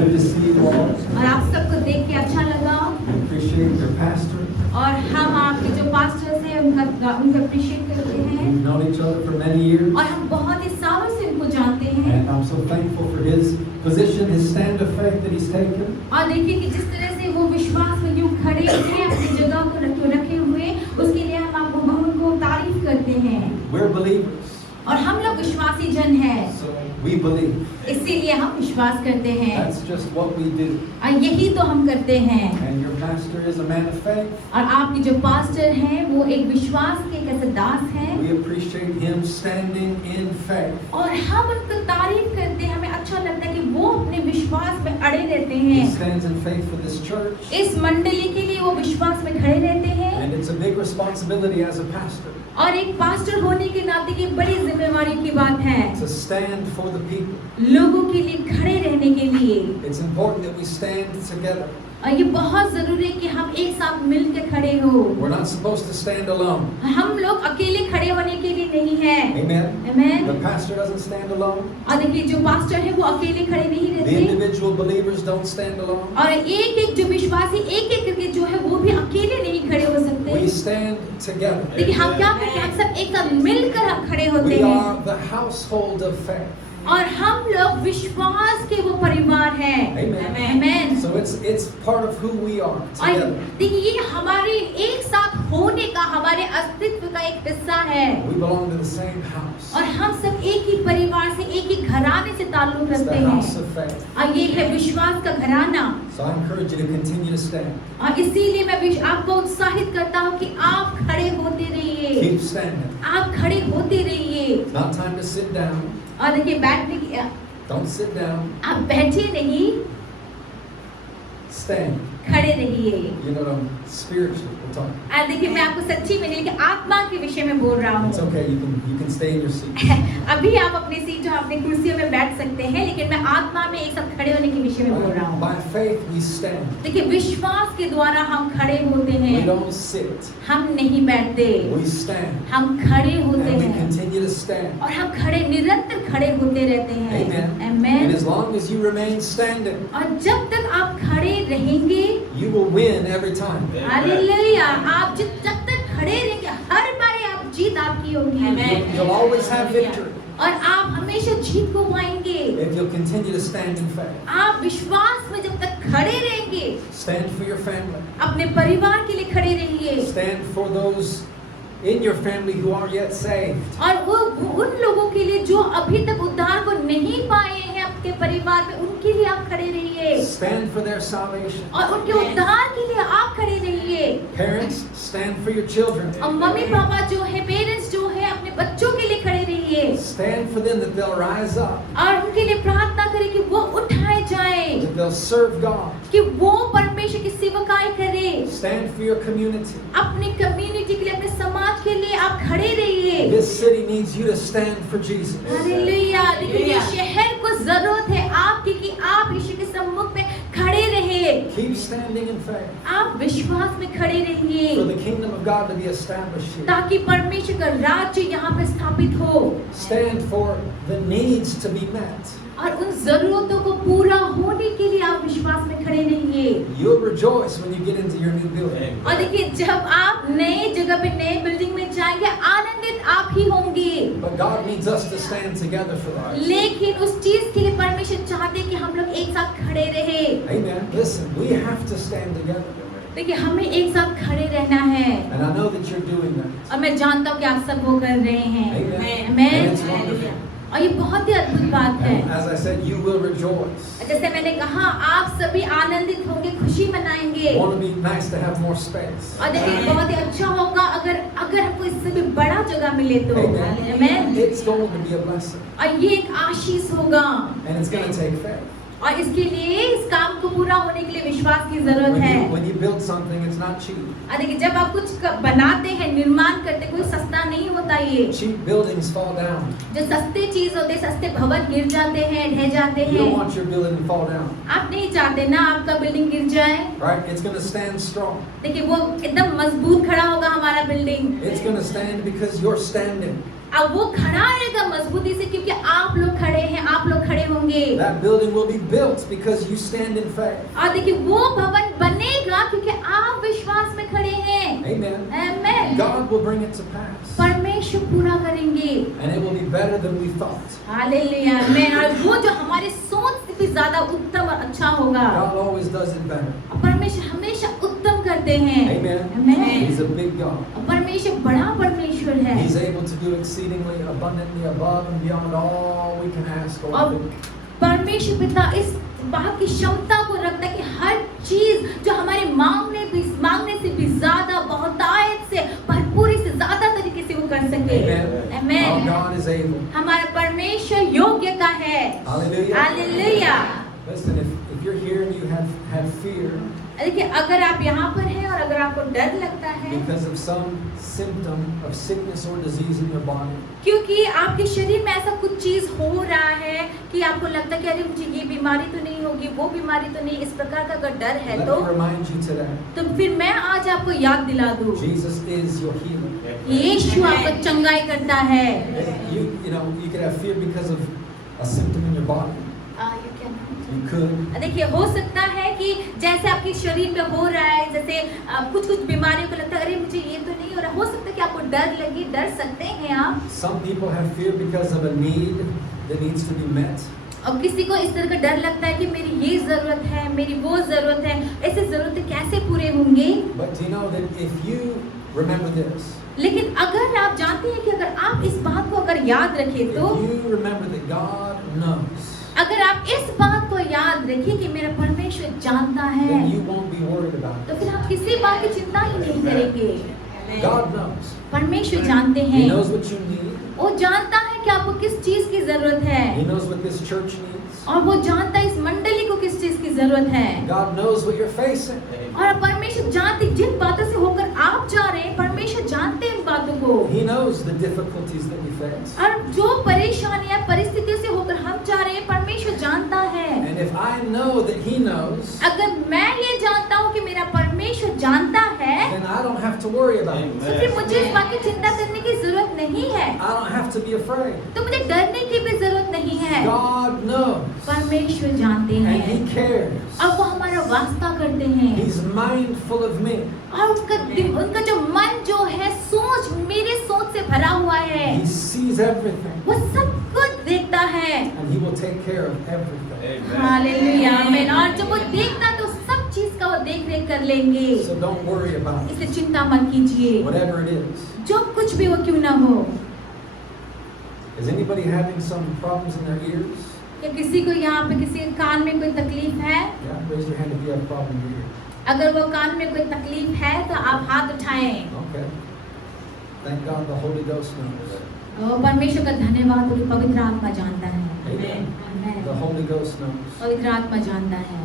Good to see you all. और आप सबको देख के अच्छा लगा We appreciate your pastor. और हम आपके जो पास्टर्स हैं उनका अप्रिशिएट करते हैं We've known each other for many years. और हम बहुत ही सालों से उनको जानते हैं And I'm so thankful for his position, his stand of faith that he's taken. और देखिए कि जिस तरह से वो विश्वास में यूं खड़े हैं अपनी जगह को रखे हुए उसके लिए हम उनको तारीफ करते हैं We're believers, और हम लोग विश्वासी जन हैं so we believe. इसीलिए हम विश्वास करते हैं That's just what we do. और यही तो हम करते हैं And your pastor is a man of faith. और आपके जो पास्टर हैं वो एक विश्वास के एक ऐसे दास हैं We appreciate him standing in faith. और हम उनको तारीफ करते हैं हमें अच्छा लगता है कि वो अपने विश्वास में अड़े रहते He हैं stands in faith for this church. इस मंडली के लिए वो विश्वास में खड़े रहते हैं And it's a big responsibility as a pastor और एक पास्टर होने के नाते की बड़ी जिम्मेवारी की बात है to stand for the people. लोगों के लिए खड़े रहने के लिए It's important that we stand together. और ये बहुत जरूरी है कि हम एक साथ मिल के खड़े हो We're not supposed to stand alone. हम लोग अकेले खड़े होने के लिए नहीं है Amen. Amen. The pastor doesn't stand alone. और देखिए जो पास्टर है वो अकेले खड़े नहीं The रहते individual believers don't stand alone. और एक एक जो विश्वासी एक एक करके जो है वो भी अकेले नहीं खड़े हो सकते We stand together. देखिए हम क्या करते हैं हम सब एक साथ मिलकर हम खड़े होते We हैं are the household of faith. और हम लोग विश्वास के वो परिवार हैं Amen. Amen. So it's part of who we are और together. देखिए ये हमारे एक साथ होने का हमारे अस्तित्व का एक हिस्सा है We belong to the same house. और हम सब एक ही परिवार से एक ही घराने से ताल्लुक It's रखते the हैं house of faith. और ये है विश्वास का घराना So I encourage you to continue to stand. और इसीलिए मैं आपको उत्साहित करता हूँ कि आप खड़े होते रहिए Keep standing. आप खड़े होते रहिए It's not time to sit down. और देखिए बैठने की Don't sit down. आप बैठिए नहीं Stand. खड़े रहिए You know what I'm spiritually we're talking. और देखिए मैं आपको सच्ची में नहीं लेकिन आत्मा के विषय में बोल रहा It's हूँ okay. You can stay in your seat. अभी आप अपनी सीट जो अपनी कुर्सियों में बैठ सकते हैं लेकिन मैं आत्मा में एक साथ खड़े होने के विषय में बोल रहा हूँ By faith we stand. देखिए विश्वास के द्वारा हम खड़े होते We हैं don't sit. हम नहीं बैठते We stand. हम खड़े होते And we हैं continue to stand. और हम खड़े निरंतर खड़े होते रहते हैं Amen. And amen as long as you remain standing, और जब तक आप खड़े रहेंगे you will win every time. Hallelujah आप जब तक खड़े रहेंगे हर बार आप जीत आपकी होगी You'll always have victory और आप हमेशा जीत को पाएंगे if you'll continue to stand in faith. आप विश्वास में जब तक खड़े रहेंगे Stand for your family. अपने परिवार के लिए खड़े रहिए Stand for those in your family who are yet saved. और वो उन लोगों के लिए जो अभी तक उद्धार को नहीं पाए हैं आपके परिवार में उनके लिए आप खड़े रहिए Stand for their salvation. और उनके उद्धार के लिए आप खड़े रहिए Parents, stand for your children. और मम्मी पापा जो है पेरेंट्स जो है अपने बच्चों के लिए खड़े रहिए Stand for them that they'll rise up, और उनके लिए प्रार्थना करें कि वो उठाए जाए that they'll serve God. कि वो परमेश्वर की सेवकाई करे Stand for your community. अपनी कम्युनिटी के लिए अपने समाज के लिए आप खड़े रहिए This city needs you to stand for Jesus. Hallelujah देखिए ये शहर को जरूरत है आपकी कि आप यीशु के सम्मुख में खड़े रहिए Keep standing in faith आप विश्वास में खड़े रहिए for the kingdom of God to be established here. ताकि परमेश्वर का राज्य यहाँ पे स्थापित हो Stand for the needs to be met. और उन जरूरतों को पूरा होने के लिए आप विश्वास में खड़े रहिए You'll rejoice when you get into your new building. और देखिए जब आप नए जगह पे नए बिल्डिंग में जाएंगे आनंदित आप ही होंगे But God needs us to stand together for that. लेकिन उस चीज के लिए परमेश्वर चाहते हैं कि हम लोग एक साथ खड़े रहे Amen. Listen, we have to stand together. देखिए हमें एक साथ खड़े रहना है And I know that you're doing that. और मैं जानता हूँ कि आप सब वो कर रहे हैं Amen. Amen. And it's wonderful. और ये बहुत ही अद्भुत बात है And as I said, you will rejoice. जैसे मैंने कहा आप सभी आनंदित होंगे खुशी मनाएंगे It won't be nice to have more space. और देखिए बहुत ही अच्छा होगा अगर हमको इससे भी बड़ा जगह मिले तो Amen. Amen. It's going to be a blessing. और ये एक आशीष होगा And it's going to take faith. और इसके लिए इस काम को पूरा होने के लिए विश्वास की जरूरत है When you build something, it's not cheap. और देखिए जब आप कुछ बनाते हैं निर्माण करते कोई सस्ता नहीं होता ये Cheap buildings fall down. जो सस्ते चीज होते हैं सस्ते भवन गिर जाते हैं ढह जाते You don't हैं want your building to fall down. आप नहीं चाहते ना आपका बिल्डिंग गिर जाए Right? It's going to stand strong. देखिए वो एकदम मजबूत खड़ा होगा हमारा building It's going to stand because you're standing. अब वो खड़ा रहेगा मजबूती से, क्योंकि आप लोग खड़े हैं, आप लोग खड़े होंगे। That building will be built because you stand in faith. और देखिए वो भवन बनेगा क्योंकि आप विश्वास में खड़े हैं। Amen. Amen. God will bring it to pass. परमेश्वर पूरा करेंगे। And it will be better than we thought. Hallelujah. Amen. और वो जो हमारे सोच से भी ज्यादा उत्तम और अच्छा होगा। God always does it better. परमेश्वर हमेशा उत्तम करते हैं। Amen. Amen. He's a big God. परमेश्वर बड़ा परमेश्वर है। He's able to do exceedingly abundantly above and beyond all we can ask or और think. परमेश्वर पिता इस बात की क्षमता को रखता है कि हर चीज जो हमारे मांगने से भी ज्यादा, बहुतायत से, भरपूरी से ज्यादा तरीके से वो कर सके। Amen. Amen. Our God is able. हमारा परमेश्वर योग्य का है। Hallelujah. Hallelujah. Listen, if you're here and you have fear देखिए अगर आप यहाँ पर हैं और अगर आपको डर लगता है because of some symptom of sickness or disease in your body, क्योंकि आपके शरीर में ऐसा कुछ चीज हो रहा है कि आपको लगता है कि अरे मुझे ये बीमारी तो नहीं होगी, वो बीमारी तो नहीं, इस प्रकार का अगर डर है let तो me remind you today, फिर मैं आज आपको याद दिला दूं, Jesus is your healer. यीशु आपको चंगाई करता है। You know, you could have fear because of a symptom in your body. You could. देखिए हो सकता है कि जैसे आपके शरीर में हो रहा है, जैसे कुछ बीमारियों को लगता है अरे मुझे ये तो नहीं हो रहा, हो सकता है कि आपको डर लगे, डर सकते हैं आप। Some people have fear because of a need that needs to be met. और किसी को इस तरह का डर लगता है कि मेरी ये जरूरत है, मेरी वो जरूरत है, ऐसे जरूरतें कैसे पूरे होंगे। But do you know that if you remember this, लेकिन अगर आप जानते हैं कि अगर आप इस बात को अगर याद रखें if तो, you remember that God knows, अगर आप इस बात को याद रखें कि मेरा परमेश्वर जानता है, then you won't be worried about तो it. फिर आप किसी बात की चिंता ही नहीं करेंगे। God knows. परमेश्वर जानते He हैं, knows what you need. वो जानता है कि आपको किस चीज की जरूरत He है, knows what this church needs. और वो जानता है इस मंडली को किस चीज की जरूरत है। God knows what you're facing. और परमेश्वर जानते, जिन बातों से होकर आप जा रहे हैं, परमेश्वर जानते हैं इन बातों को। He knows the difficulties that we face. और जो परेशानियां, परिस्थितियों से होकर हम जा रहे हैं, परमेश्वर जानता है। And if I know that He knows, अगर मैं ये जानता हूँ कि मेरा परमेश्वर जानता है, then I don't have to worry about it. तो फिर मुझे इस बात की चिंता करने की जरूरत नहीं है, I don't have to be afraid. तो मुझे डरने की भी जरूरत नहीं है। God knows. परमेश्वर जानते And हैं He cares. और वो हमारा वास्ता करते हैं, He's mindful of me. और उनका जो मन जो है, सोच मेरे सोच से भरा हुआ है, He sees everything. वो सब कुछ देखता है। And He will take care of everything. Hallelujah, आमीन। और जब वो देखता है तो सब चीज का वो देख रेख कर लेंगे, So don't worry about it. इसलिए चिंता मत कीजिए, Whatever it is. जो कुछ भी वो क्यों ना हो। Is anybody having some problems in their ears? क्या किसी को यहाँ पे किसी के कान में कोई तकलीफ है? Yeah, raise your hand if you have a problem in your ear. अगर वो कान में कोई तकलीफ है तो आप हाथ उठाएं। Okay. Thank God the Holy Ghost knows. और परमेश्वर का धन्यवाद हो कि पवित्र आत्मा जानता है। Amen. आमीन। The Holy Ghost knows. पवित्र आत्मा जानता है।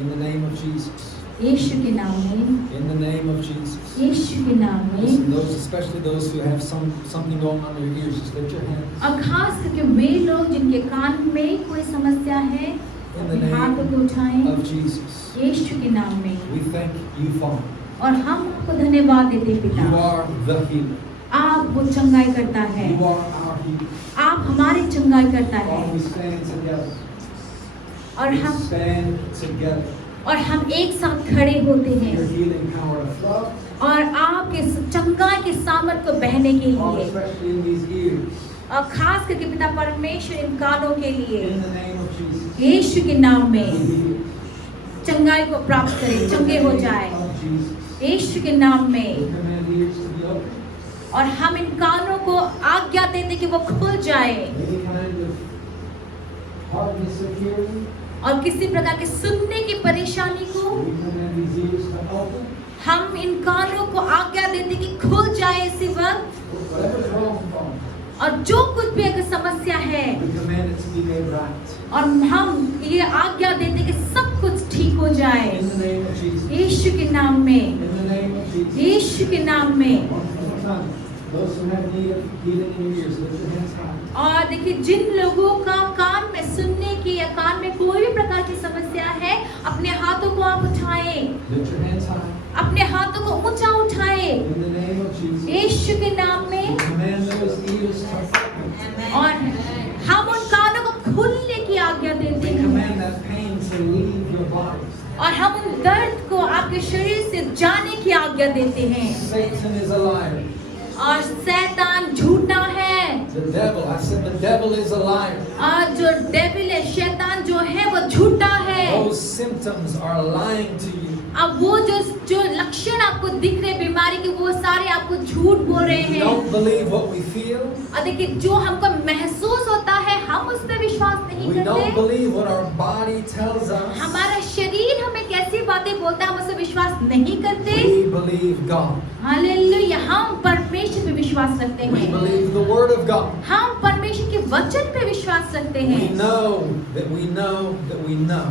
In the name of Jesus. यीशु के नाम में, In the name of Jesus. यीशु के नाम Listen, में। those, especially those who have something going on in their ears, just lift your hands. और खास करके वे लोग जिनके कान में कोई समस्या है, In the अपने हाथों को name उठाएं। of Jesus. यीशु के नाम में। We thank you, Father. और हम आपको धन्यवाद देते हैं You पिता। are the healer. आप वो चंगाई करता है, You are our healer. आप हमारी चंगाई करता है। Father, we stand together. और We हम stand together. और हम एक साथ खड़े होते Your हैं healing power of flow, और आपके चंगाई के सामर्थ को बहने के Father, लिए, especially in these ears. और खास करके पिता परमेश्वर इन कानों के लिए In the name of Jesus. यीशु के नाम We में heal. चंगाई को प्राप्त करें, चंगे हो जाए Of Jesus. यीशु के नाम We में। command the ears to be open. और हम इन कानों को आज्ञा देते कि वो खुल जाए Any kind of hardness of hearing, और किसी प्रकार के सुनने की परेशानी को we command these ears to open. हम इन कानों को आज्ञा देते कि खुल जाए इसी वक्त। Whatever's wrong, Father, और जो कुछ भी अगर समस्या है, we command it to be made right. और हम ये आज्ञा देते कि सब कुछ ठीक हो जाए In the name of Jesus. यीशु के नाम में, In the name of Jesus. यीशु के नाम में। One more time. Those who have need of healing in your ears, lift your hands high. और देखिए जिन लोगों का कान में सुनने की या कान में कोई भी प्रकार की समस्या है, अपने हाथों को आप उठाएं, Lift your hands high. अपने हाथों को ऊंचा उठाएं In the name of Jesus. यीशु के नाम We में। command those ears to हम उन दर्द को आपके शरीर से जाने की आज्ञा देते हैं। Satan is a liar. और शैतान झूठा है। The devil, I said the devil is a liar. और जो डेविल है, शैतान जो है वो झूठा है। Those symptoms are lying to you. अब वो जो लक्षण आपको दिख रहे बीमारी के, वो सारे आपको झूठ बोल रहे We हैं। don't believe what we feel. और देखिए, जो हमको महसूस होता है हम उस पर विश्वास नहीं We don't करते। believe what our body tells us. हमारा शरीर हमें कैसी बातें बोलता है, हम उस पर विश्वास नहीं करते। We believe God. हालेलुया, हम परमेश्वर पे विश्वास रखते We हैं। believe the word of God. हम परमेश्वर के वचन पे विश्वास रखते We हैं। know that we know that we know.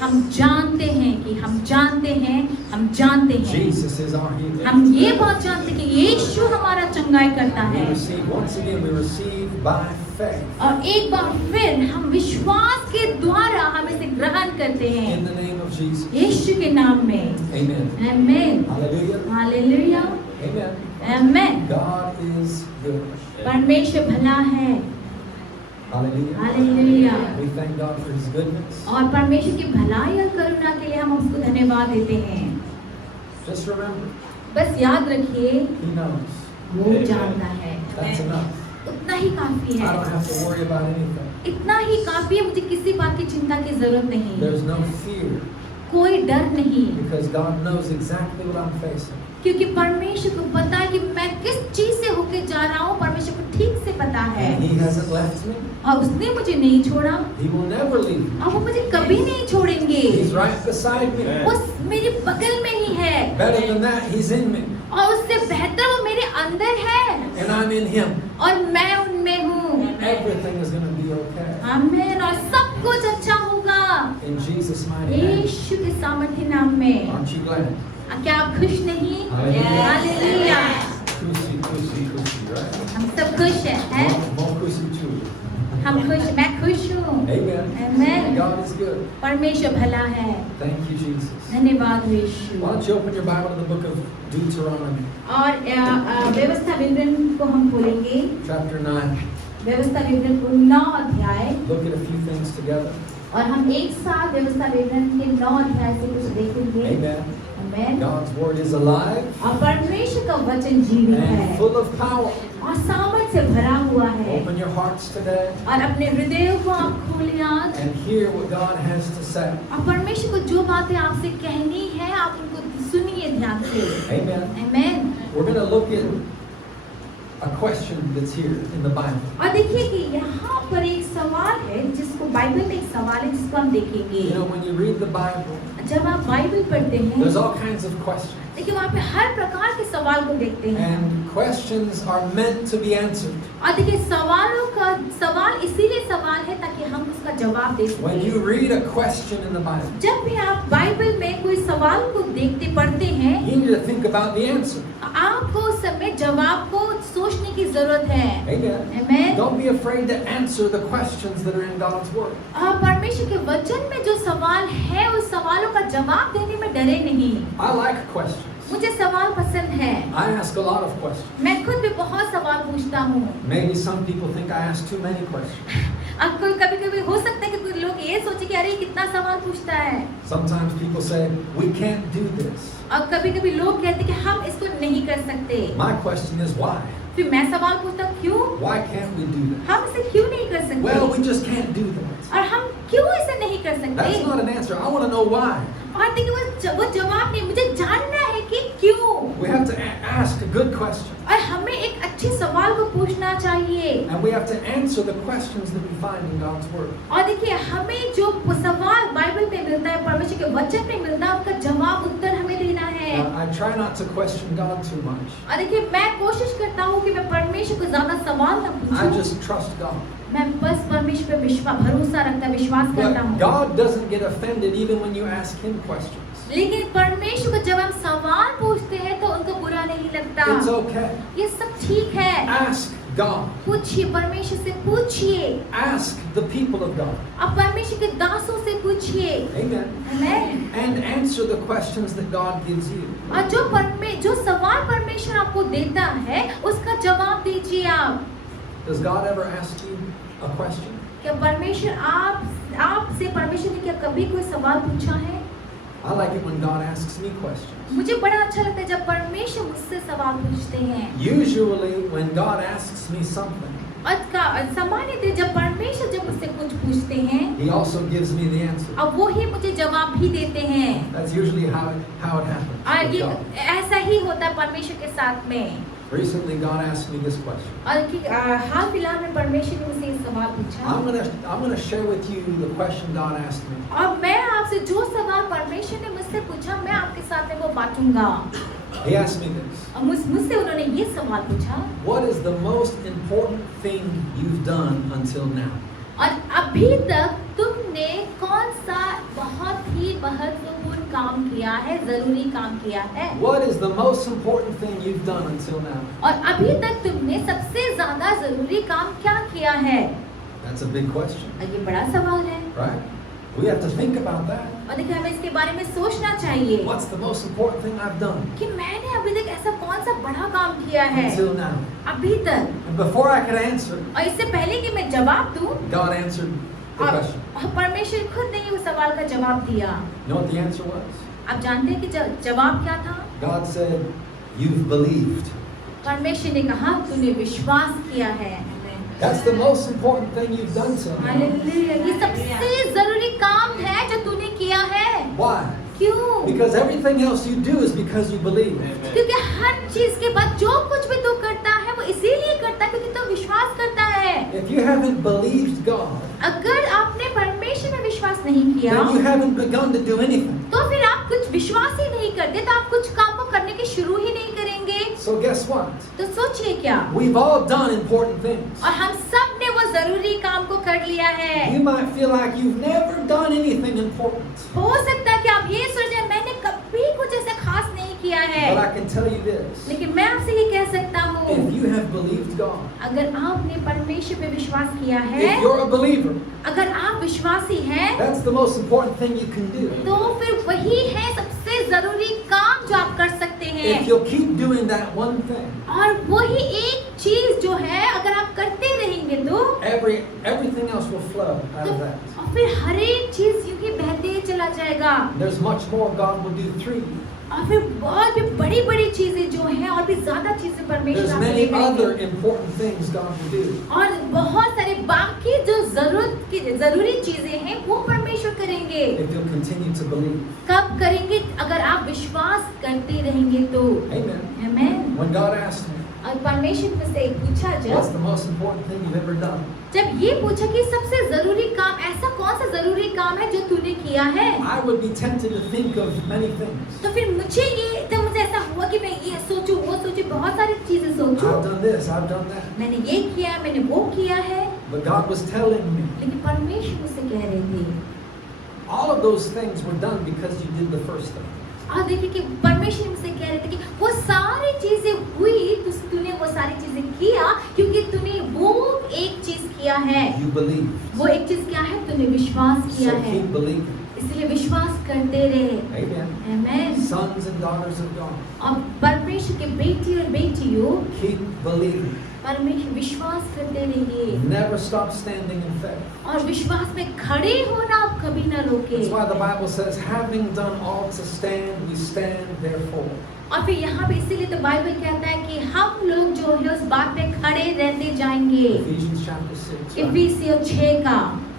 हम जानते हैं कि हम जानते हैं, हम जानते हैं। Jesus is our healer. हम ये बात जानते हैं कि यीशु हमारा चंगाई करता We है। receive, once again, we receive by faith. और एक बार फिर हम विश्वास के द्वारा हम इसे ग्रहण करते In हैं the name of Jesus. यीशु के नाम में। Amen. आमीन। Hallelujah. हालेलुया। Amen. आमीन। God is good. परमेश्वर भला है। Hallelujah. Hallelujah. We thank God for His goodness. और परमेश्वर की भलाई और करुणा के लिए हम उसको धन्यवाद देते हैं। Just remember, बस याद रखिए, He knows. वो जानता है। That's enough. उतना ही काफी I है। don't have to worry about anything. इतना ही काफी है, मुझे किसी बात की चिंता की जरूरत नहीं। There's no fear कोई डर नहीं, because God knows exactly what I'm facing. क्योंकि परमेश्वर को पता है कि मैं किस चीज से होके जा रहा हूँ। परमेश्वर को ठीक से पता है And He hasn't left me. और उसने मुझे नहीं छोड़ा He will never leave me. और वो मुझे कभी नहीं छोड़ेंगे। He's right beside me. वो मेरे बगल में ही है Better than that, He's in me. और उससे बेहतर वो मेरे अंदर है And I'm in Him. और मैं उनमें हूँ। Everything is going to be okay. आमीन। और सब कुछ अच्छा होगा In Jesus' mighty name. यीशु के सामर्थ्य नाम में। Aren't you glad? क्या आप खुश नहीं? Hallelujah. Hallelujah. Kusi, kusi, kusi, right? हम सब खुश हैं? More kusi too. हम खुश, मैं खुश हूँ। Amen. Amen. God is good. परमेश्वर भला है। Thank you, Jesus. धन्यवाद यीशु। Why don't you open your Bible to the book of Deuteronomy, और व्यवस्था विवरण को हम बोलेंगे। chapter 9. व्यवस्था विवरण को 9 अध्याय, Look at a few things together. और हम एक साथ व्यवस्था विवरण के 9 अध्याय से कुछ देखेंगे। Amen. आमीन। God's word is alive और परमेश्वर का वचन जीवित and है full of power. और सामर्थ्य से भरा हुआ है। Open your hearts today और अपने हृदयों को आप खोलिए आज and hear what God has to say. और परमेश्वर को जो बातें आपसे कहनी है आप उनको सुनिए ध्यान से। Amen. आमीन। We're going to look at a question that's here in the Bible. और देखिए कि यहाँ पर एक सवाल है, जिसको बाइबल में एक सवाल है जिसको हम देखेंगे। You know, when you read the Bible, जब आप बाइबल पढ़ते there's हैं, all kinds of questions. देखिए वहाँ पे हर प्रकार के सवाल को देखते हैं। And questions are meant to be answered. और देखिए सवाल इसीलिए सवाल है ताकि हम उसका जवाब दे When सकें। you read a question in the Bible, जब भी आप बाइबल में कोई सवाल को देखते पढ़ते हैं, you need to think about the answer. आपको उस समय जवाब को सोचने की जरूरत है। Amen. आमीन। Don't be afraid to answer the questions that are in God's Word. परमेश्वर के वचन में जो सवाल है उस सवालों का जवाब देने में डरे नहीं। I like questions. मुझे सवाल पसंद है। I ask a lot of questions. मैं खुद भी बहुत सवाल पूछता हूँ। Maybe some people think I ask too many questions. अब कोई कभी-कभी हो सकता है कि कुछ लोग ये सोचे कि अरे कितना सवाल पूछता है। Sometimes people say, we can't do this. और कभी-कभी लोग कहते हैं कि हम इसको नहीं कर सकते। My question is why? फिर मैं सवाल पूछता हूँ क्यों? Why can't we do that? हम इसे क्यों नहीं कर सकते? Well, we just can't do that. और हम क्यों इसे नहीं कर That's सकते? not an answer. I want to know why. और देखिए वो जवाब नहीं, मुझे जानना है कि क्यों। We have to ask a good question. और हमें एक अच्छे सवाल को पूछना चाहिए। And we have to answer the questions that we find in God's Word. और देखिए हमें जो सवाल बाइबल में मिलता है, परमेश्वर के वचन में मिलता है, उसका जवाब उत्तर हमें देना है। I try not to question God too much. और देखिए मैं कोशिश करता हूँ कि मैं परमेश्वर को ज्यादा सवाल न I पूछूं। just trust God. मैं बस परमेश्वर पे भरोसा रखता, विश्वास करता But हूँ। God doesn't get offended even when you ask Him questions. लेकिन परमेश्वर को जब हम सवाल पूछते हैं तो उनको बुरा नहीं लगता। It's okay. ये सब ठीक है। Ask God. पूछिए, परमेश्वर से पूछिए। Ask the people of God. अब परमेश्वर के दासों से पूछिए। Amen. आमीन। And answer the questions that God gives you. और जो सवाल परमेश्वर आपको देता है उसका जवाब दीजिए आप। Does God ever ask you a question? क्या परमेश्वर आपसे परमेश्वर ने क्या कभी कोई सवाल पूछा है? I like it when God asks me questions. मुझे बड़ा अच्छा लगता है जब परमेश्वर मुझसे सवाल पूछते हैं। Usually when God asks me something, सामान्यतः जब परमेश्वर जब मुझसे कुछ पूछते हैं, He also gives me the answer. अब वो ही मुझे जवाब भी देते हैं। That's usually how it happens. और with ये God. ऐसा ही होता है परमेश्वर के साथ में। Recently, God asked me this question. और हाल फिलहाल में परमेश्वर ने मुझसे इस सवाल पूछा। I'm gonna share with you the question God asked me. और मैं आपसे जो सवाल परमेश्वर ने मुझसे पूछा, मैं आपके साथ में वो बांटूंगा। He asked me this. और मुझसे उन्होंने ये सवाल पूछा, What is the most important thing you've done until now? और अभी तक तुमने कौन सा बहुत ही महत्वपूर्ण काम किया है, जरूरी काम किया है? What is the most important thing you've done until now? और अभी तक तुमने सबसे ज्यादा जरूरी काम क्या किया है? That's a big question, और ये बड़ा सवाल है। right? We have to think about that. और देखिए हमें इसके बारे में सोचना चाहिए What's the most important thing I've done कि मैंने अभी तक ऐसा कौन सा बड़ा काम किया है until now? अभी तक। And before I could answer, और इससे पहले कि मैं जवाब दूं, God answered the question. और परमेश्वर खुद ने उस सवाल का जवाब दिया। You know what the answer was? आप जानते हैं कि जवाब क्या था? God said, "You've believed." परमेश्वर ने कहा तूने विश्वास किया है। That's the most important thing you've done till now. Hallelujah, ये सबसे जरूरी काम है जो तूने किया है। Why? क्यों? Because everything else you do is because you believe. क्योंकि हर चीज के बाद जो कुछ भी तू करता है वो इसीलिए करता है क्योंकि तू विश्वास करता है। If you haven't believed God, अगर आपने परमेश्वर में विश्वास नहीं किया, then you haven't begun to do anything. तो फिर आप कुछ विश्वास ही नहीं करते, तो आप कुछ काम को करने की शुरू ही नहीं करेंगे। So guess what? तो सोचिए क्या, We've all done important things. और हम सब ने वो जरूरी काम को कर लिया है। You might feel like you've never done anything important. हो सकता है कि आप ये सोचे मैंने कभी कुछ ऐसा खास नहीं किया है, But I can tell you this. लेकिन मैं आपसे ये कह सकता हूँ, If you have believed God, अगर आपने परमेश्वर पे विश्वास किया है, if you're a believer, अगर आप विश्वासी हैं, that's the most important thing you can do. तो फिर वही है सबसे जरूरी काम जो आप कर सकते हैं। If you'll keep doing that one thing, और वही एक चीज जो है अगर आप करते रहेंगे तो everything else will flow out of that. और फिर हर एक चीज यूं ही बहते चला जाएगा। There's much more God will do through you. और फिर बहुत भी बड़ी बड़ी चीजें जो हैं और भी ज्यादा चीजें परमेश्वर There's आपके many लिए करेंगे। other important things God will do. और बहुत सारे बाकी जो जरूरी चीजें हैं वो परमेश्वर करेंगे। If you'll continue to believe. कब करेंगे? अगर आप विश्वास करते रहेंगे तो। Amen. आमीन। When God asked me, और परमेश्वर में से पूछा what's the most important thing you've ever done? जब ये पूछा कि सबसे जरूरी काम, ऐसा कौन सा जरूरी काम है जो तूने किया है, I would be tempted to think of many things. तो फिर मुझे ऐसा हुआ कि मैं ये सोचूं, वो सोचूं, बहुत सारी चीजें सोचूं। I've done this, I've done that. मैंने ये किया, मैंने वो किया है, But God was telling me, लेकिन परमेश्वर मुझसे कह रहे थे, all of those things were done because you did the first thing. और देखिए कि परमेश्वर मुझसे कह रहे थे कि वो सारी चीजें हुई, तूने वो सारी चीजें किया क्योंकि तूने वो एक चीज किया है। You believed. वो एक चीज क्या है? तूने विश्वास किया So है, keep believing. इसलिए विश्वास करते रहे। Amen. आमीन। Sons and daughters of God, और परमेश्वर के बेटी और बेटियों, keep believing. परमेश्वर विश्वास करते रहिए Never stop standing in faith. और विश्वास में खड़े होना आप कभी ना रोके। That's why the Bible says, having done all to stand, we stand therefore. और फिर यहाँ पे इसीलिए तो बाइबल कहता है कि हम लोग जो है उस बात पे खड़े रहते जाएंगे। Ephesians chapter 6. Right? इफिसियों 6 का।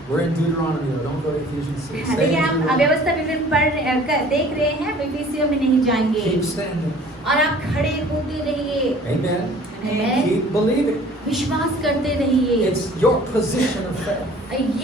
We're in Deuteronomy though. Don't go to Ephesians 6. Stay देखिए in आप Deuteronomy. व्यवस्था विवरण देख रहे हैं, इफिसियों में नहीं जाएंगे Keep standing. और आप खड़े होते रहिए। Amen. Amen। Keep believing. विश्वास करते रहिए। It's your position of faith.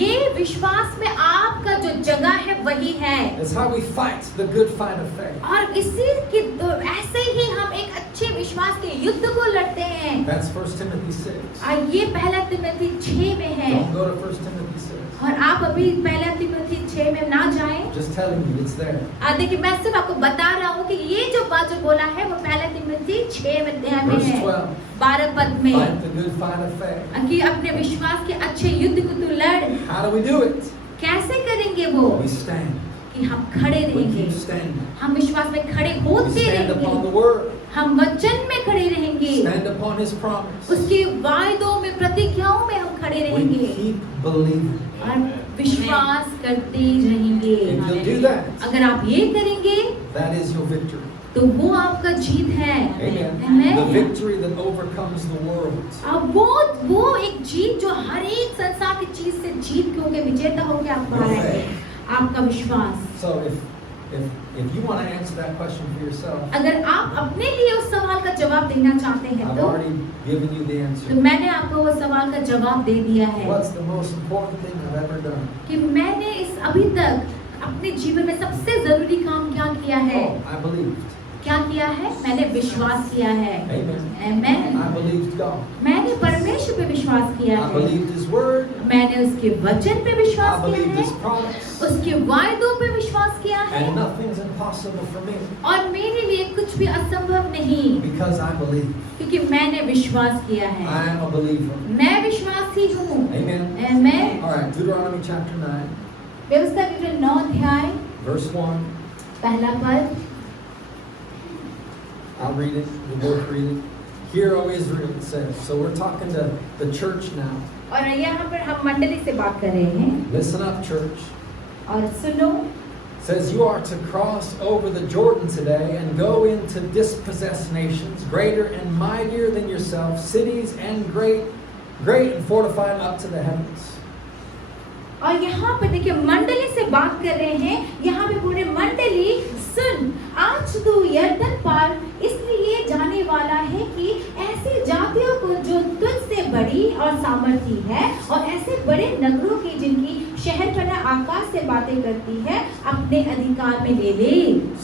ये विश्वास में आपका जो जगह है वही है। It's how we fight the good fight of faith. और इसी की ऐसे ही हम एक अच्छे विश्वास के युद्ध को लड़ते हैं। That's 1 Timothy 6. और ये पहला तिमोथी 6 में है। Don't go to 1 Timothy 6. और आप अभी पहला तिमोथी 6 में ना जाएं। Just telling you, it's there. देखिए मैं सिर्फ आपको बता रहा हूँ कि ये जो बात जो बोला है वो पहला तिमोथी 6 में Verse है, 12. 12 पद में, Fight the good fight of faith. कि अपने विश्वास के अच्छे युद्ध को तू लड़। How do we do it? कैसे करेंगे वो? We stand. कि हम खड़े We रहेंगे, keep standing. हम विश्वास में खड़े We होते stand upon the रहेंगे, word. हम वचन में खड़े रहेंगे, stand upon His promise. उसके वायदों में, प्रतिज्ञाओं में हम खड़े We रहेंगे keep believing. और विश्वास करते ही रहेंगे। If you'll do that, अगर आप ये करेंगे that is your victory. तो वो आपका जीत है। Amen. Amen. The victory that overcomes the world. अब वो एक जीत जो हर एक संसार की चीज से जीत के होके विजेता होके आप बाहर आएंगे, आपका विश्वास। So if you want to answer that question for yourself, अगर आप अपने लिए उस सवाल का जवाब देना चाहते हैं I've तो already given you the तो answer. मैंने आपको वो सवाल का जवाब दे दिया है What's the most important thing I've ever done? कि मैंने इस अभी तक अपने जीवन में सबसे जरूरी काम क्या किया है। Oh, I believed. क्या किया है? मैंने विश्वास किया है। Amen. Amen. I believed God. मैंने परमेश्वर पे विश्वास किया I है, believed His word. मैंने उसके वचन पे I विश्वास believed किया His है, promise. उसके वायदों पे विश्वास किया है And nothing's impossible for me और मेरे लिए कुछ भी असंभव नहीं, because I believe. क्योंकि मैंने विश्वास किया है। I am a believer. मैं विश्वासी हूँ। Amen. Amen. All right, Deuteronomy chapter 9, व्यवस्था विवरण 9 अध्याय verse 1. पहला पद। I'll read it. We'll both read it. Hear, O Israel, it says. So we're talking to the church now. और यहाँ पर हम मंडली से बात कर रहे हैं। Listen up, church. और सुनो, It says, you are to cross over the Jordan today and go into dispossessed nations, greater and mightier than yourself, cities and great and fortified up to the heavens. और यहाँ पर देखिए मंडली से बात कर रहे हैं। यहाँ पे पूरे मंडली सुन, आज तू यरदन पार इसलिए जाने वाला है कि ऐसी जातियों को जो तुझसे बड़ी और सामर्थी है और ऐसे बड़े नगरों की जिनकी शहरपनाह आकाश से बातें करती है अपने अधिकार में ले ले।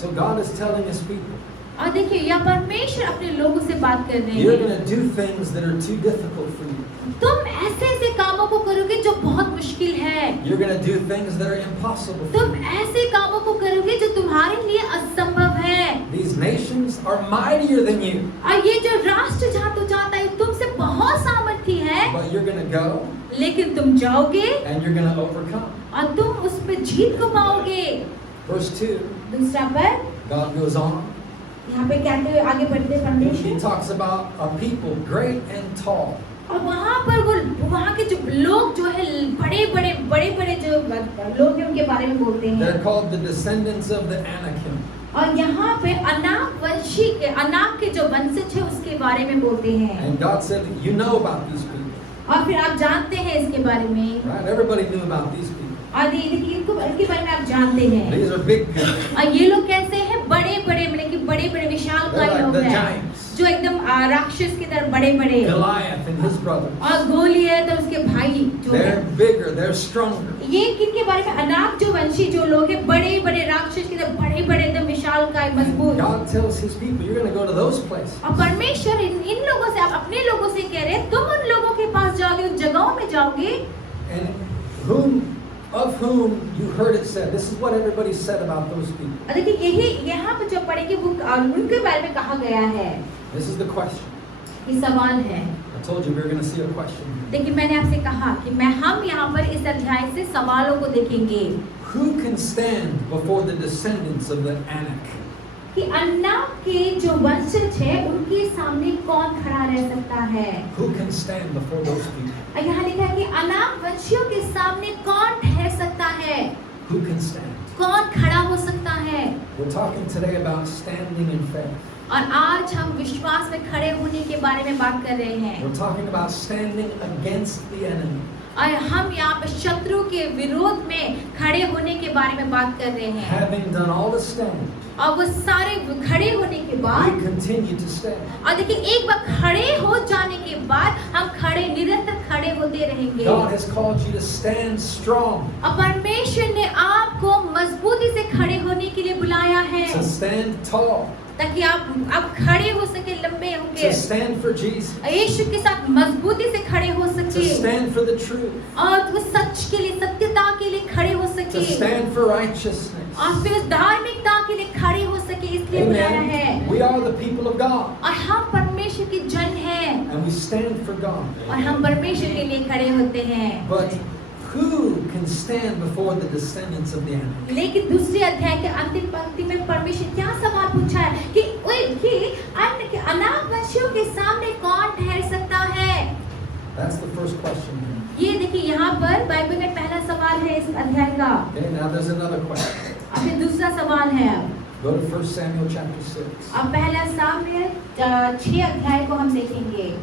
So God is telling His people, और देखिए यह परमेश्वर अपने लोगों से बात कर रहे you're हैं, going to do things that are too difficult for you. तुम ऐसे ऐसे कामों को करोगे जो बहुत मुश्किल है, You're going to do things that are impossible for तुम you. ऐसे कामों को करोगे जो तुम्हारे लिए असंभव है। These nations are mightier than you, और ये जो राष्ट्र जहाँ तू जाता है तुमसे बहुत सामर्थी है, but you're going to go लेकिन तुम जाओगे and you're going to overcome. और तुम उस पे जीत को पाओगे। Verse 2, दूसरा पर God goes on. यहाँ पे कहते हुए आगे बढ़ते He परमेश्वर, talks about a people great and tall. और वहाँ पर वो वहाँ के जो लोग जो है बड़े बड़े जो लोग हैं उनके बारे में बोलते हैं। They're called the descendants of the Anakim. और यहाँ पे अनाक के जो वंशज है उसके बारे में बोलते हैं। And God said, you know about these people, और फिर आप जानते हैं इसके बारे में, right? Everybody knew about these people. और इनके बारे में आप जानते हैं। These are big guys. और ये लोग कैसे हैं? बड़े विशालकाय They're like लोग the हैं, giants. जो एकदम राक्षस की तरह बड़े। Goliath and his brothers. और गोलियत और उसके भाई जो They're हैं, bigger, they're stronger. ये किनके बारे में? अनाक जो वंशी जो लोग हैं, बड़े राक्षस की तरह बड़े एकदम विशालकाय मजबूत। God tells His people, you're going to go to those places. और परमेश्वर इन लोगों से, आप अपने लोगों से कह रहे हैं, तुम उन लोगों के पास जाओगे, उन जगहों में जाओगे And of whom you heard it said. This is what everybody said about those people. देखिए यही यहाँ पे जो पढ़ेंगे वो उनके बारे में कहा गया है। This is the question. ये सवाल है। I told you we were going to see a question. देखिए मैंने आपसे कहा कि हम यहाँ पर इस अध्याय से सवालों को देखेंगे Who can stand before the descendants of the Anak? कि अनाक के जो वंशज है उनके सामने कौन खड़ा रह सकता है। Who can stand before those people? यहाँ लिखा है कि अनाक वंशियों के सामने कौन ठहर सकता है, Who can stand? कौन खड़ा हो सकता है। We're talking today about standing in faith. और आज हम विश्वास में खड़े होने के बारे में बात कर रहे हैं। We're talking about standing against the enemy. और हम यहाँ पर शत्रु के विरोध में खड़े होने के बारे में बात कर रहे हैं। Having done all to stand, और वो सारे खड़े होने के बाद, we continue to stand. और देखिए एक बार खड़े हो जाने के बाद हम निरंतर खड़े होते रहेंगे। God has called you to stand strong, और परमेश्वर ने आपको मजबूती से खड़े होने के लिए बुलाया है, to stand tall, ताकि आप खड़े हो सके, लंबे होंगे, to stand for Jesus, यीशु के साथ मजबूती से खड़े हो to सके, stand for the truth, और वो सच के लिए, सत्यता के लिए खड़े हो to सके, stand for righteousness. और फिर उस धार्मिकता के लिए खड़े हो सके, इसलिए बुलाया है। Amen. We are the people of God, और हम परमेश्वर के जन हैं, and we stand for God. और हम परमेश्वर के लिए खड़े होते हैं। But who can stand before the descendants of the enemy? लेकिन दूसरे अध्याय के अंतिम पंक्ति में परमेश्वर क्या सवाल पूछा है कि अन्य के अनागवंशियों के सामने कौन ठहर सकता है? That's the first question here. ये देखिए यहाँ पर बाइबल में पहला सवाल है इस अध्याय का। Okay, now there's another question. अब ये दूसरा सवाल है। Go to 1 Samuel chapter 6. अब पहला सामुएल 6 अध्याय को हम देखेंगे।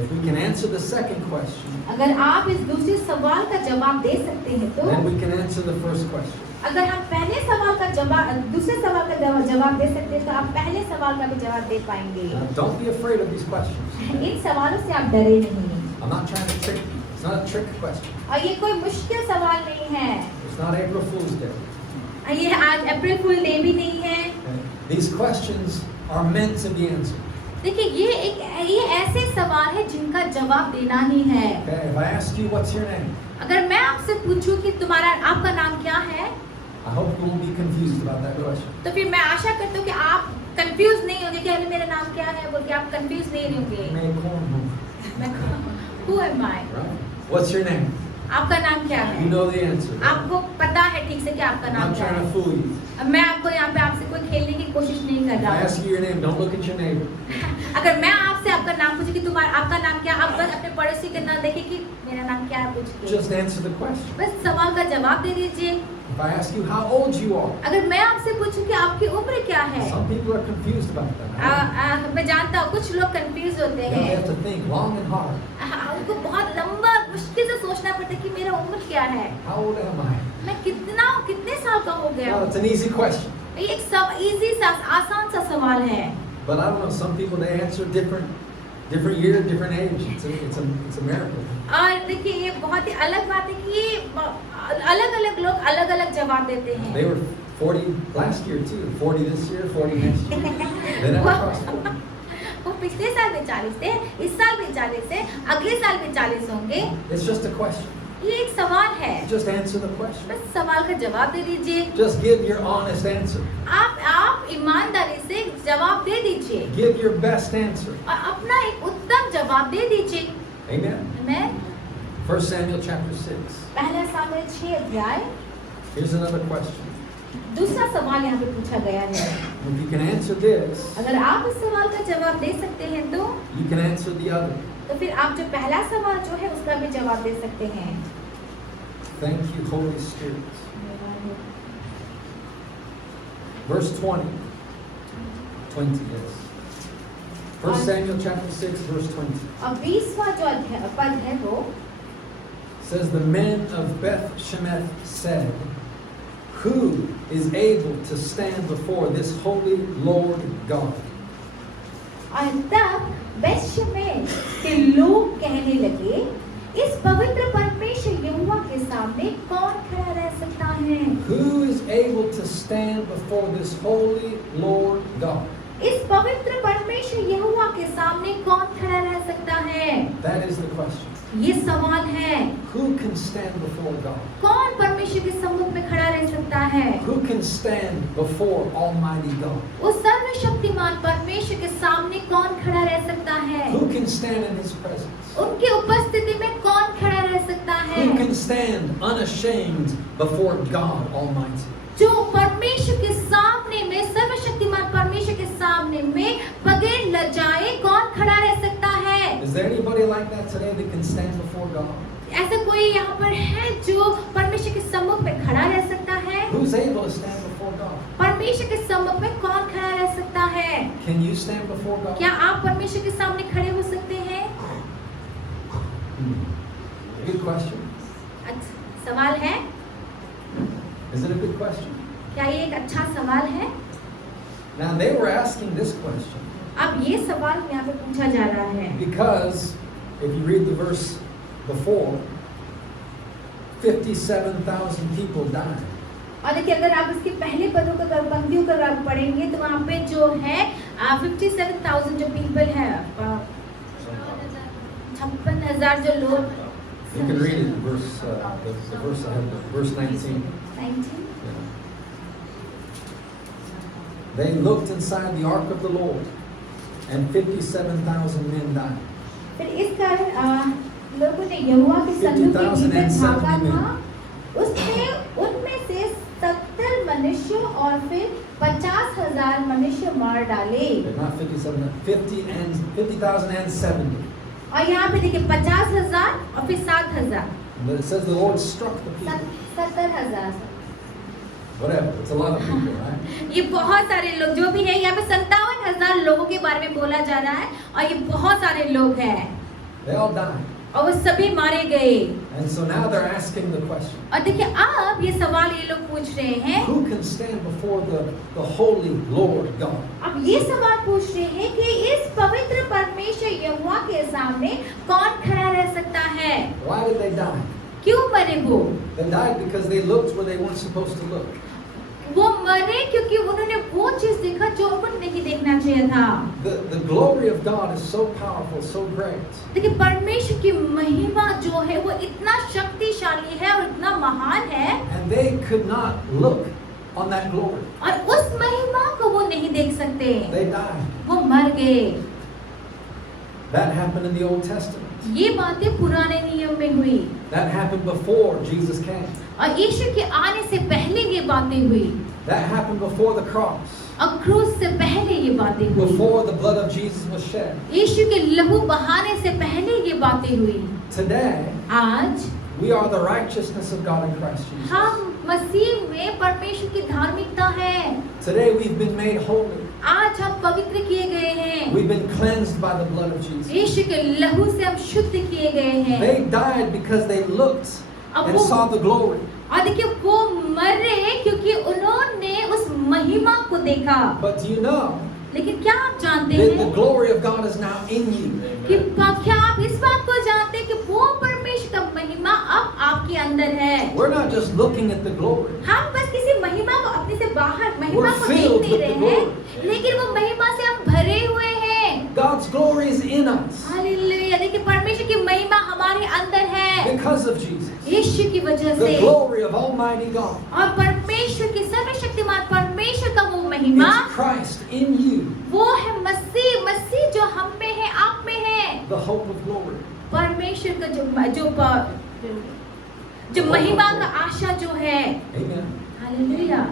If we can answer the second question, अगर आप इस दूसरे सवाल का जवाब दे सकते हैं तो then we can answer the first question. अगर हम पहले सवाल का जवाब दूसरे सवाल का जवाब दे सकते हैं तो आप पहले सवाल का भी जवाब दे पाएंगे। Now, don't be afraid of these questions. इन सवालों से आप डरे नहीं। I'm not trying to trick you. It's not a trick question. और ये कोई मुश्किल सवाल नहीं है। It's not April Fool's Day. ये आज अप्रैल फूल डे भी नहीं है। Okay? These questions are meant to be answered. देखिए ये ऐसे सवाल है जिनका जवाब देना ही है। Okay? If I ask you what's your name, अगर मैं आपसे पूछूं कि आपका नाम क्या है, I hope you won't be confused about that question. तो फिर मैं आशा करती हूँ कि आप कंफ्यूज नहीं होंगे कि अरे मेरा नाम क्या है बोल के आप कंफ्यूज नहीं होंगे। मैं कौन हूँ? Who am I? Right? What's your name? आपका नाम क्या है? You know the answer. आपको पता है ठीक से कि आपका I'm नाम not क्या trying to है। fool you. अब मैं आपको यहाँ पे आपसे कोई खेलने की कोशिश नहीं कर If रहा I हूँ। ask you your name, don't look at your neighbor. अगर मैं आपसे आपका नाम पूछूं कि आपका नाम क्या, आप बस अपने पड़ोसी के ना देखें कि मेरा नाम क्या है पूछ के। Just answer the question. बस सवाल का जवाब दे दीजिए। If I ask you how old you are, अगर मैं आपसे पूछूं कि आपकी उम्र क्या है, some people are confused about that. मैं जानता हूँ कुछ लोग कंफ्यूज होते They हैं। have to think long and hard. उनको बहुत लंबा मुश्किल से सोचना पड़ता है कि मेरा उम्र क्या है, How old am I? मैं कितने साल का हो गया Well, हूँ। it's an easy question. ये एक इजी सा आसान सा सवाल है। But I don't know, some people they answer different year, different age. It's a miracle. और देखिए ये बहुत ही अलग बात है कि ये अलग-अलग लोग अलग-अलग जवाब देते हैं। They were 40 last year too, 40 this year, 40 next year. They never crossed 40. वो पिछले साल भी 40 थे, इस साल भी 40 है, अगले साल भी 40 होंगे। It's just a question. ये एक सवाल है। Just answer the question. बस सवाल का जवाब दे दीजिए। Just give your honest answer. आप ईमानदारी से जवाब दे दीजिए Give your best answer. और अपना एक उत्तम जवाब दे दीजिए। Amen. मैं 1 Samuel chapter 6. पहला सामुएल 6 अध्याय Here's another question. दूसरा सवाल यहाँ पे पूछा गया है। If you can answer this, अगर आप इस सवाल का जवाब दे सकते हैं तो you can answer the other. फिर आप जो पहला सवाल जो है उसका भी जवाब दे सकते हैं। Thank you, Holy Spirit. Verse 20. 20, yes. 1 Samuel chapter 6, verse 20. अब 20वां जो पद है वो Says the men of Beth Shemeth said, who is able to stand before this holy Lord God? और तब बेतशेमेश के लोग कहने लगे, इस पवित्र परमेश्वर यहोवा के सामने कौन खड़ा रह सकता है? Who is able to stand before this holy Lord God? इस पवित्र परमेश्वर यहोवा के सामने कौन खड़ा रह सकता है? That is the question. ये सवाल है। Who can stand before God? कौन परमेश्वर के सम्मुख में खड़ा रह सकता है? Who can stand before Almighty God? उस सर्वशक्तिमान परमेश्वर के सामने कौन खड़ा रह सकता है? Who can stand in His presence? उनकी उपस्थिति में कौन खड़ा रह सकता है? Who can stand unashamed before God Almighty? जो परमेश्वर के सामने में, सर्वशक्तिमान परमेश्वर के सामने में बगैर लजाए कौन खड़ा रह सकता है? Is there anybody like that today that can stand before God? ऐसा कोई यहाँ पर है जो परमेश्वर के सम्मुख में खड़ा रह सकता है? Who's able to stand before God? परमेश्वर के सम्मुख में कौन खड़ा रह सकता है? Can you stand before God? क्या आप परमेश्वर के सामने खड़े हो सकते हैं? Good question. अच्छा सवाल है। Is it a good question? क्या ये एक अच्छा सवाल है? Now they were asking this question अब ये सवाल यहाँ पे पूछा जा रहा है because if you read the verse before, 57,000 people died. और देखिए अगर आप इसके पहले पदों का पंक्तियों का आप पढ़ेंगे तो वहाँ पे जो है 57,000 जो पीपल है, 56,000 जो लोग। You can read it, the verse ahead, verse 19. 19 Yeah. They looked inside the ark of the Lord, and 57,000 men died. फिर इस कारण लोगों ने यहोवा के संदूक के भीतर झांका 50,070 था, उसने उनमें से 70 मनुष्य और फिर 50,000 मनुष्य मार डाले। Not 57, 50,000 and 70. और यहाँ पे देखिए 50,000 और फिर 7,000, But it says the Lord struck the people. 70,000। Whatever, it's a lot of people, right? ये बहुत सारे लोग जो भी है, यहाँ पे 57,000 लोगों के बारे में बोला जा रहा है और ये बहुत सारे लोग हैं They all died. और वो सभी मारे गए। And so now they're asking the question, और देखिए अब ये सवाल ये लोग पूछ रहे हैं, who can stand before the holy Lord God? अब ये सवाल पूछ रहे हैं कि इस पवित्र परमेश्वर यहोवा के सामने कौन खड़ा रह सकता है? Why did they die? क्यों मरे वो? They died because they looked where they weren't supposed to look. वो मरे क्योंकि उन्होंने वो चीज देखा जो उनको नहीं देखना चाहिए था। The glory of God is so powerful, so great. देखिए परमेश्वर की महिमा जो है वो इतना शक्तिशाली है और इतना महान है, And they could not look on that glory. और उस महिमा को वो नहीं देख सकते। They died. वो मर गए। That happened in the Old Testament. ये बातें पुराने नियम में हुई That happened before Jesus came. और यीशु के आने से पहले ये बातें हुई, That happened before the cross. और क्रूस से पहले ये बातें हुई, Before the blood of Jesus was shed. यीशु के लहू बहाने से पहले ये बातें हुई। Today, आज we are the righteousness of God in Christ Jesus. हम मसीह में परमेश्वर की धार्मिकता है। Today, we've been made holy. आज हम पवित्र किए गए हैं, We've been cleansed by the blood of Jesus. यीशु के लहू से हम शुद्ध किए गए हैं। They died because they looked and saw the glory. और देखिए वो मरे क्योंकि उन्होंने उस महिमा को देखा। But do you know लेकिन क्या आप जानते that the हैं glory of God is now in you? कि क्या आप इस बात को जानते हैं कि वो परमेश्वर का महिमा अब आपके अंदर है? We're not just looking at the glory. हम बस किसी महिमा को अपने से बाहर महिमा We're को देख filled नहीं with रहे the हैं, glory. लेकिन वो महिमा से हम भरे हुए हैं। God's glory is in us hallelujah, देखिए परमेश्वर की महिमा हमारे अंदर है because of Jesus. यीशु की वजह The से। glory of Almighty God. और परमेश्वर की सर्वशक्तिमान परमेश्वर का वो महिमा It's Christ in you, वो है मसीह, मसीह जो हम में है, आप में है। the hope of glory. परमेश्वर का जो महिमा का आशा जो है। Amen. Hallelujah.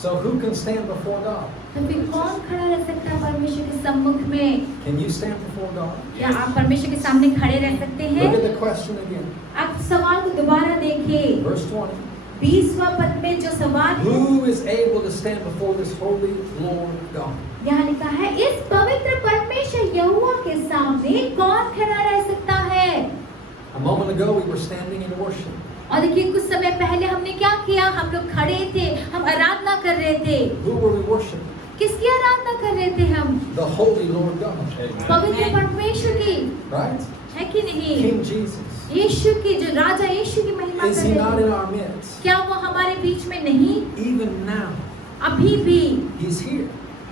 So who can stand before God? तो फिर कौन खड़ा रह सकता है परमेश्वर के सम्मुख में? Can you stand before God? क्या आप परमेश्वर के सामने खड़े रह सकते हैं? Look at the question again. आप सवाल को दोबारा देखिए। Verse 20. 20वां पद में जो सवाल है, Who is able to stand before this holy Lord God? यहाँ लिखा है इस पवित्र परमेश्वर यहोवा के सामने कौन खड़ा रह सकता है? A moment ago we were standing in worship. और देखिए कुछ समय पहले हमने क्या किया? हम लोग खड़े थे, हम आराधना कर रहे थे। Who were we worshiping? किसकी आराधना कर रहे थे हम? The holy Lord God. पवित्र परमेश्वर की, Right? है कि नहीं? King Jesus. यीशु की, जो राजा यीशु की महिमा Is कर he रहे not थे। in our midst? क्या वो हमारे बीच में नहीं? Even now, अभी भी he's here.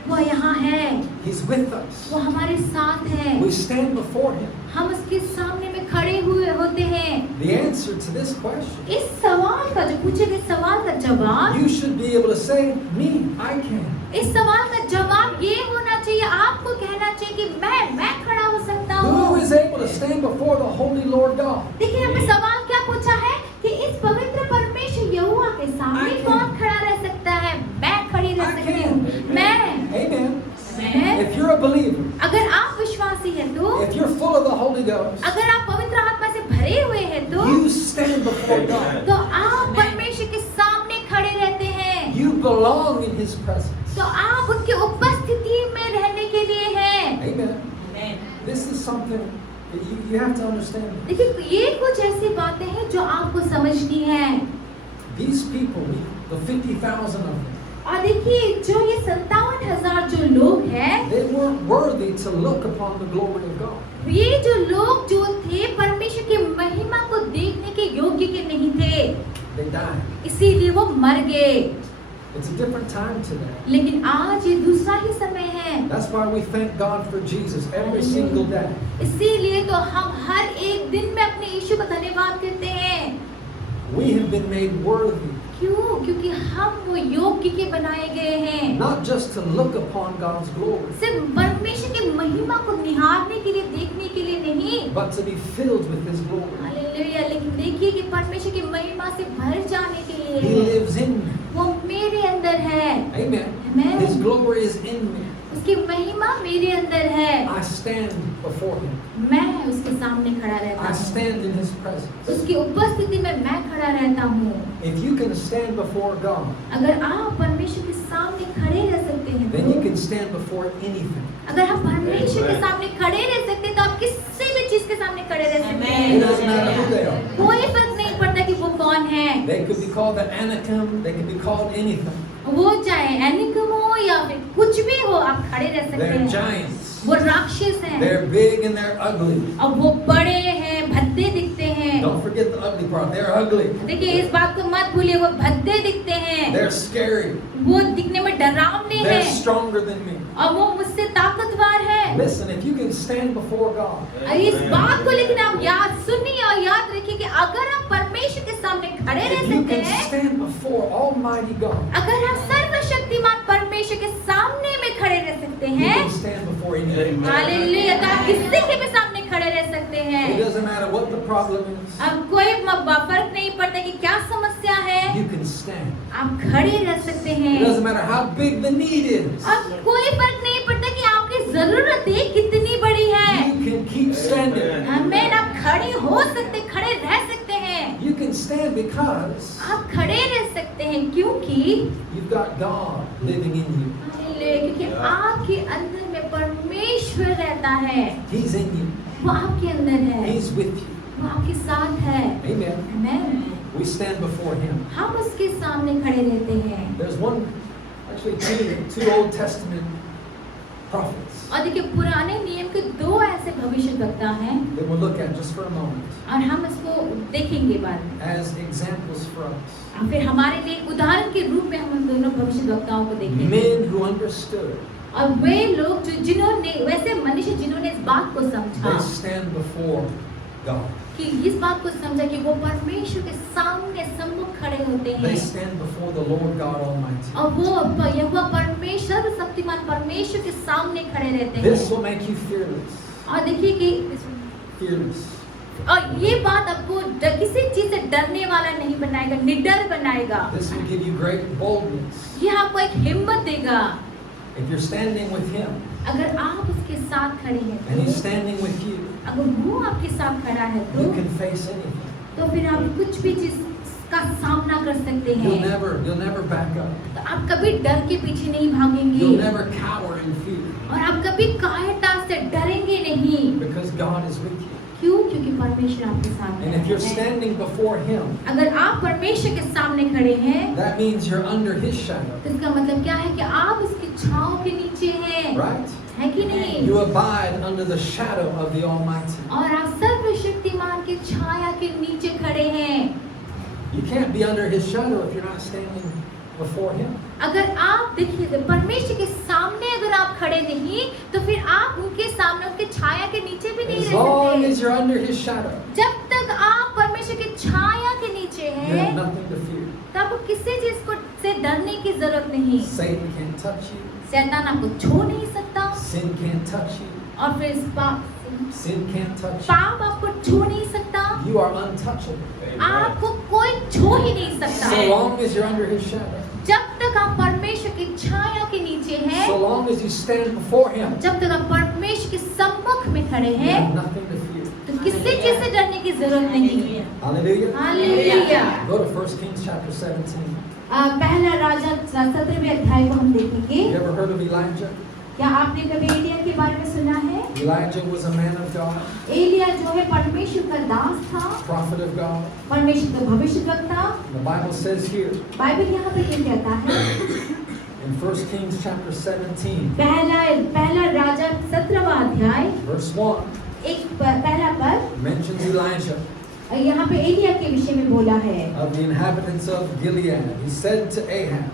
वो यहाँ है, He's with us. वो हमारे साथ है। We stand before him. हम उसके सामने में खड़े हुए होते हैं। The answer to this question, इस सवाल का, जो पूछे गए सवाल का जवाब, you should be able to say, me, I can. इस सवाल का जवाब ये होना चाहिए, आपको कहना चाहिए कि मैं खड़ा हो सकता Who हूँ। is able to stand before the holy Lord God? देखिए हमें सवाल क्या पूछा है कि इस पवित्र परमेश्वर यहोवा के सामने I can. कौन खड़ा रह सकता है? मैं खड़ी रह I सकती can. हूँ। मैं Amen. मैं If you're a believer, अगर आप विश्वासी हैं तो, if you're full of the Holy Ghost, अगर आप पवित्र आत्मा से भरे हुए हैं तो you stand before God. आप परमेश्वर के सामने खड़े रहते हैं। You belong in His presence. तो आप उनकी उपस्थिति में रहने के लिए हैं। Amen. This is something that you have to understand. देखिए ये कुछ ऐसी बातें हैं जो आपको समझनी है। These people, the 50,000 of them, और देखिए जो ये 57,000 जो लोग हैं, they weren't worthy to look upon the glory of God. ये जो लोग जो थे परमेश्वर की महिमा को देखने के योग्य के नहीं थे, They died. इसीलिए वो मर गए। It's a different time today. लेकिन आज ये दूसरा ही समय है। That's why we thank God for Jesus every single day. इसीलिए तो हम हर एक दिन में अपने यीशु का धन्यवाद करते हैं। We have been made worthy क्यों? क्योंकि हम वो योग्य के बनाए गए हैं, not just to look upon God's glory, सिर्फ परमेश्वर की महिमा को निहारने के लिए, देखने के लिए नहीं, but to be filled with His glory. Hallelujah. लेकिन देखिए कि परमेश्वर की महिमा से भर जाने के He लिए lives in me. वो मेरे अंदर है, Amen. Amen. His glory is in me. उसकी महिमा मेरे अंदर है। I stand before Him. मैं उसके सामने खड़ा रहता I हूँ, stand in His presence. उसकी उपस्थिति में मैं खड़ा रहता हूँ। If you can stand before God, अगर आप परमेश्वर के सामने खड़े रह सकते हैं then you तो, can stand before anything. अगर हम परमेश्वर के सामने खड़े रह सकते हैं तो आप किसी भी चीज के सामने खड़े रह सकते It doesn't matter हैं। who they are. कोई फर्क नहीं पड़ता कि वो कौन है, They could be called the Anakim, they could be called anything. वो चाहे एनिकम हो या फिर कुछ भी हो, आप खड़े रह सकते They're हैं। giants. वो राक्षस हैं, They're big and they're ugly. अब वो बड़े हैं, भद्दे दिखते हैं। Don't forget the ugly part. They're ugly. देखिए इस बात को मत भूलिए, वो भद्दे दिखते हैं, They're scary. वो दिखने में डरावने They're हैं stronger than me. और वो मुझसे ताकतवर है। Listen, if you can stand before God, इस बात को लेकिन आप याद सुनिए और याद रखिए कि अगर आप परमेश्वर के सामने खड़े रह if you सकते can हैं, stand before Almighty God, अगर आप सर्वशक्तिमान परमेश्वर के सामने में खड़े रह सकते you हैं, can stand before anything. Hallelujah, तो आप किसी के भी सामने खड़े रह सकते It हैं। doesn't matter what the problem is. अब कोई फर्क नहीं पड़ता कि क्या समस्या है, You can stand. आप खड़े रह सकते It हैं। doesn't matter how big the need is. अब कोई फर्क नहीं पड़ता कि आपकी जरूरतें कितनी बड़ी है। You can keep standing. आमीन, आप खड़े हो सकते, खड़े रह सकते हैं। You can stand because आप खड़े रह सकते हैं क्योंकि you've got God living in you. Hallelujah, क्योंकि आपके अंदर में परमेश्वर रहता है, He's in you. वो आपके अंदर है, He's with you. वो आपके साथ है। Amen. आमीन। We stand before Him. हम उसके सामने खड़े रहते हैं। There's actually two Old Testament prophets और देखिए पुराने नियम के दो ऐसे भविष्यवक्ता हैं that we'll look at just for a moment और हम इसको देखेंगे बाद में। as examples for us. और फिर हमारे लिए एक उदाहरण के रूप में हम उन दोनों भविष्यवक्ताओं को देखेंगे। Men who understood. और वे लोग जिन्होंने वैसे मनुष्य जिन्होंने इस बात को समझा They stand before God. कि इस बात को समझा कि वो परमेश्वर के सामने सम्मुख खड़े होते They हैं stand before the Lord God Almighty. और वो यहोवा परमेश्वर शक्तिमान परमेश्वर के सामने खड़े रहते हैं। This will make you fearless. और देखिए कि Fearless. और ये बात आपको किसी चीज से डरने वाला नहीं बनाएगा, निडर बनाएगा। This will give you great boldness. ये आपको एक हिम्मत देगा। If you're standing with Him अगर आप उसके साथ खड़े हैं and He's तो, standing with you, अगर वो आपके साथ खड़ा है तो you can face anything. फिर आप कुछ भी चीज का सामना कर सकते You'll हैं। never back up. तो आप कभी डर के पीछे नहीं भागेंगे You'll never cower in fear और आप कभी कायरता से डरेंगे नहीं। because God is with you. क्यों? क्योंकि परमेश्वर आपके साथ And if you're है। standing before Him, अगर आप परमेश्वर के सामने खड़े हैं that means you're under His shadow, तो इसका मतलब क्या है कि आप उसकी छांव के नीचे हैं, right? है कि नहीं? You abide under the shadow of the Almighty. और आप सर्वशक्तिमान की छाया के नीचे खड़े हैं। You can't be under His shadow if you're not standing before Him. अगर आप देखिए परमेश्वर के सामने अगर आप खड़े नहीं तो फिर आप उनके सामने उनके छाया के नीचे भी नहीं As रह long as सकते। you're under His shadow, जब तक आप परमेश्वर की छाया के नीचे you have हैं nothing to fear. तो आपको किसी चीज को से डरने की जरूरत नहीं। Satan can't touch you. शैतान आपको छू नहीं सकता Sin can't touch you. और फिर Sin can't touch you. पाप आपको छू नहीं सकता, You are untouchable. आपको कोई छू ही नहीं सकता। So long as you're under His shadow, जब तक आप परमेश्वर की छाया के नीचे हैं, so long as you stand before Him, जब तक आप परमेश्वर के सम्मुख में खड़े you हैं have nothing to fear. तो किसी चीज से डरने की जरूरत नहीं। Hallelujah. Hallelujah. Go to 1 Kings chapter 17. पहला राजा 17वें अध्याय को हम देखेंगे। You ever heard of Elijah? क्या आपने कभी एलिया के बारे में सुना है? Elijah was a man of God, Elia जो है परमेश्वर का दास था, prophet of God. परमेश्वर का भविष्यवक्ता। The Bible says here Bible यहाँ पे ये कहता है in 1 Kings chapter 17, पहला राजा 17वां अध्याय verse 1, पहला पद mentions Elijah यहाँ पे एलिया के विषय में बोला है of the inhabitants of Gilead. He said to Ahab,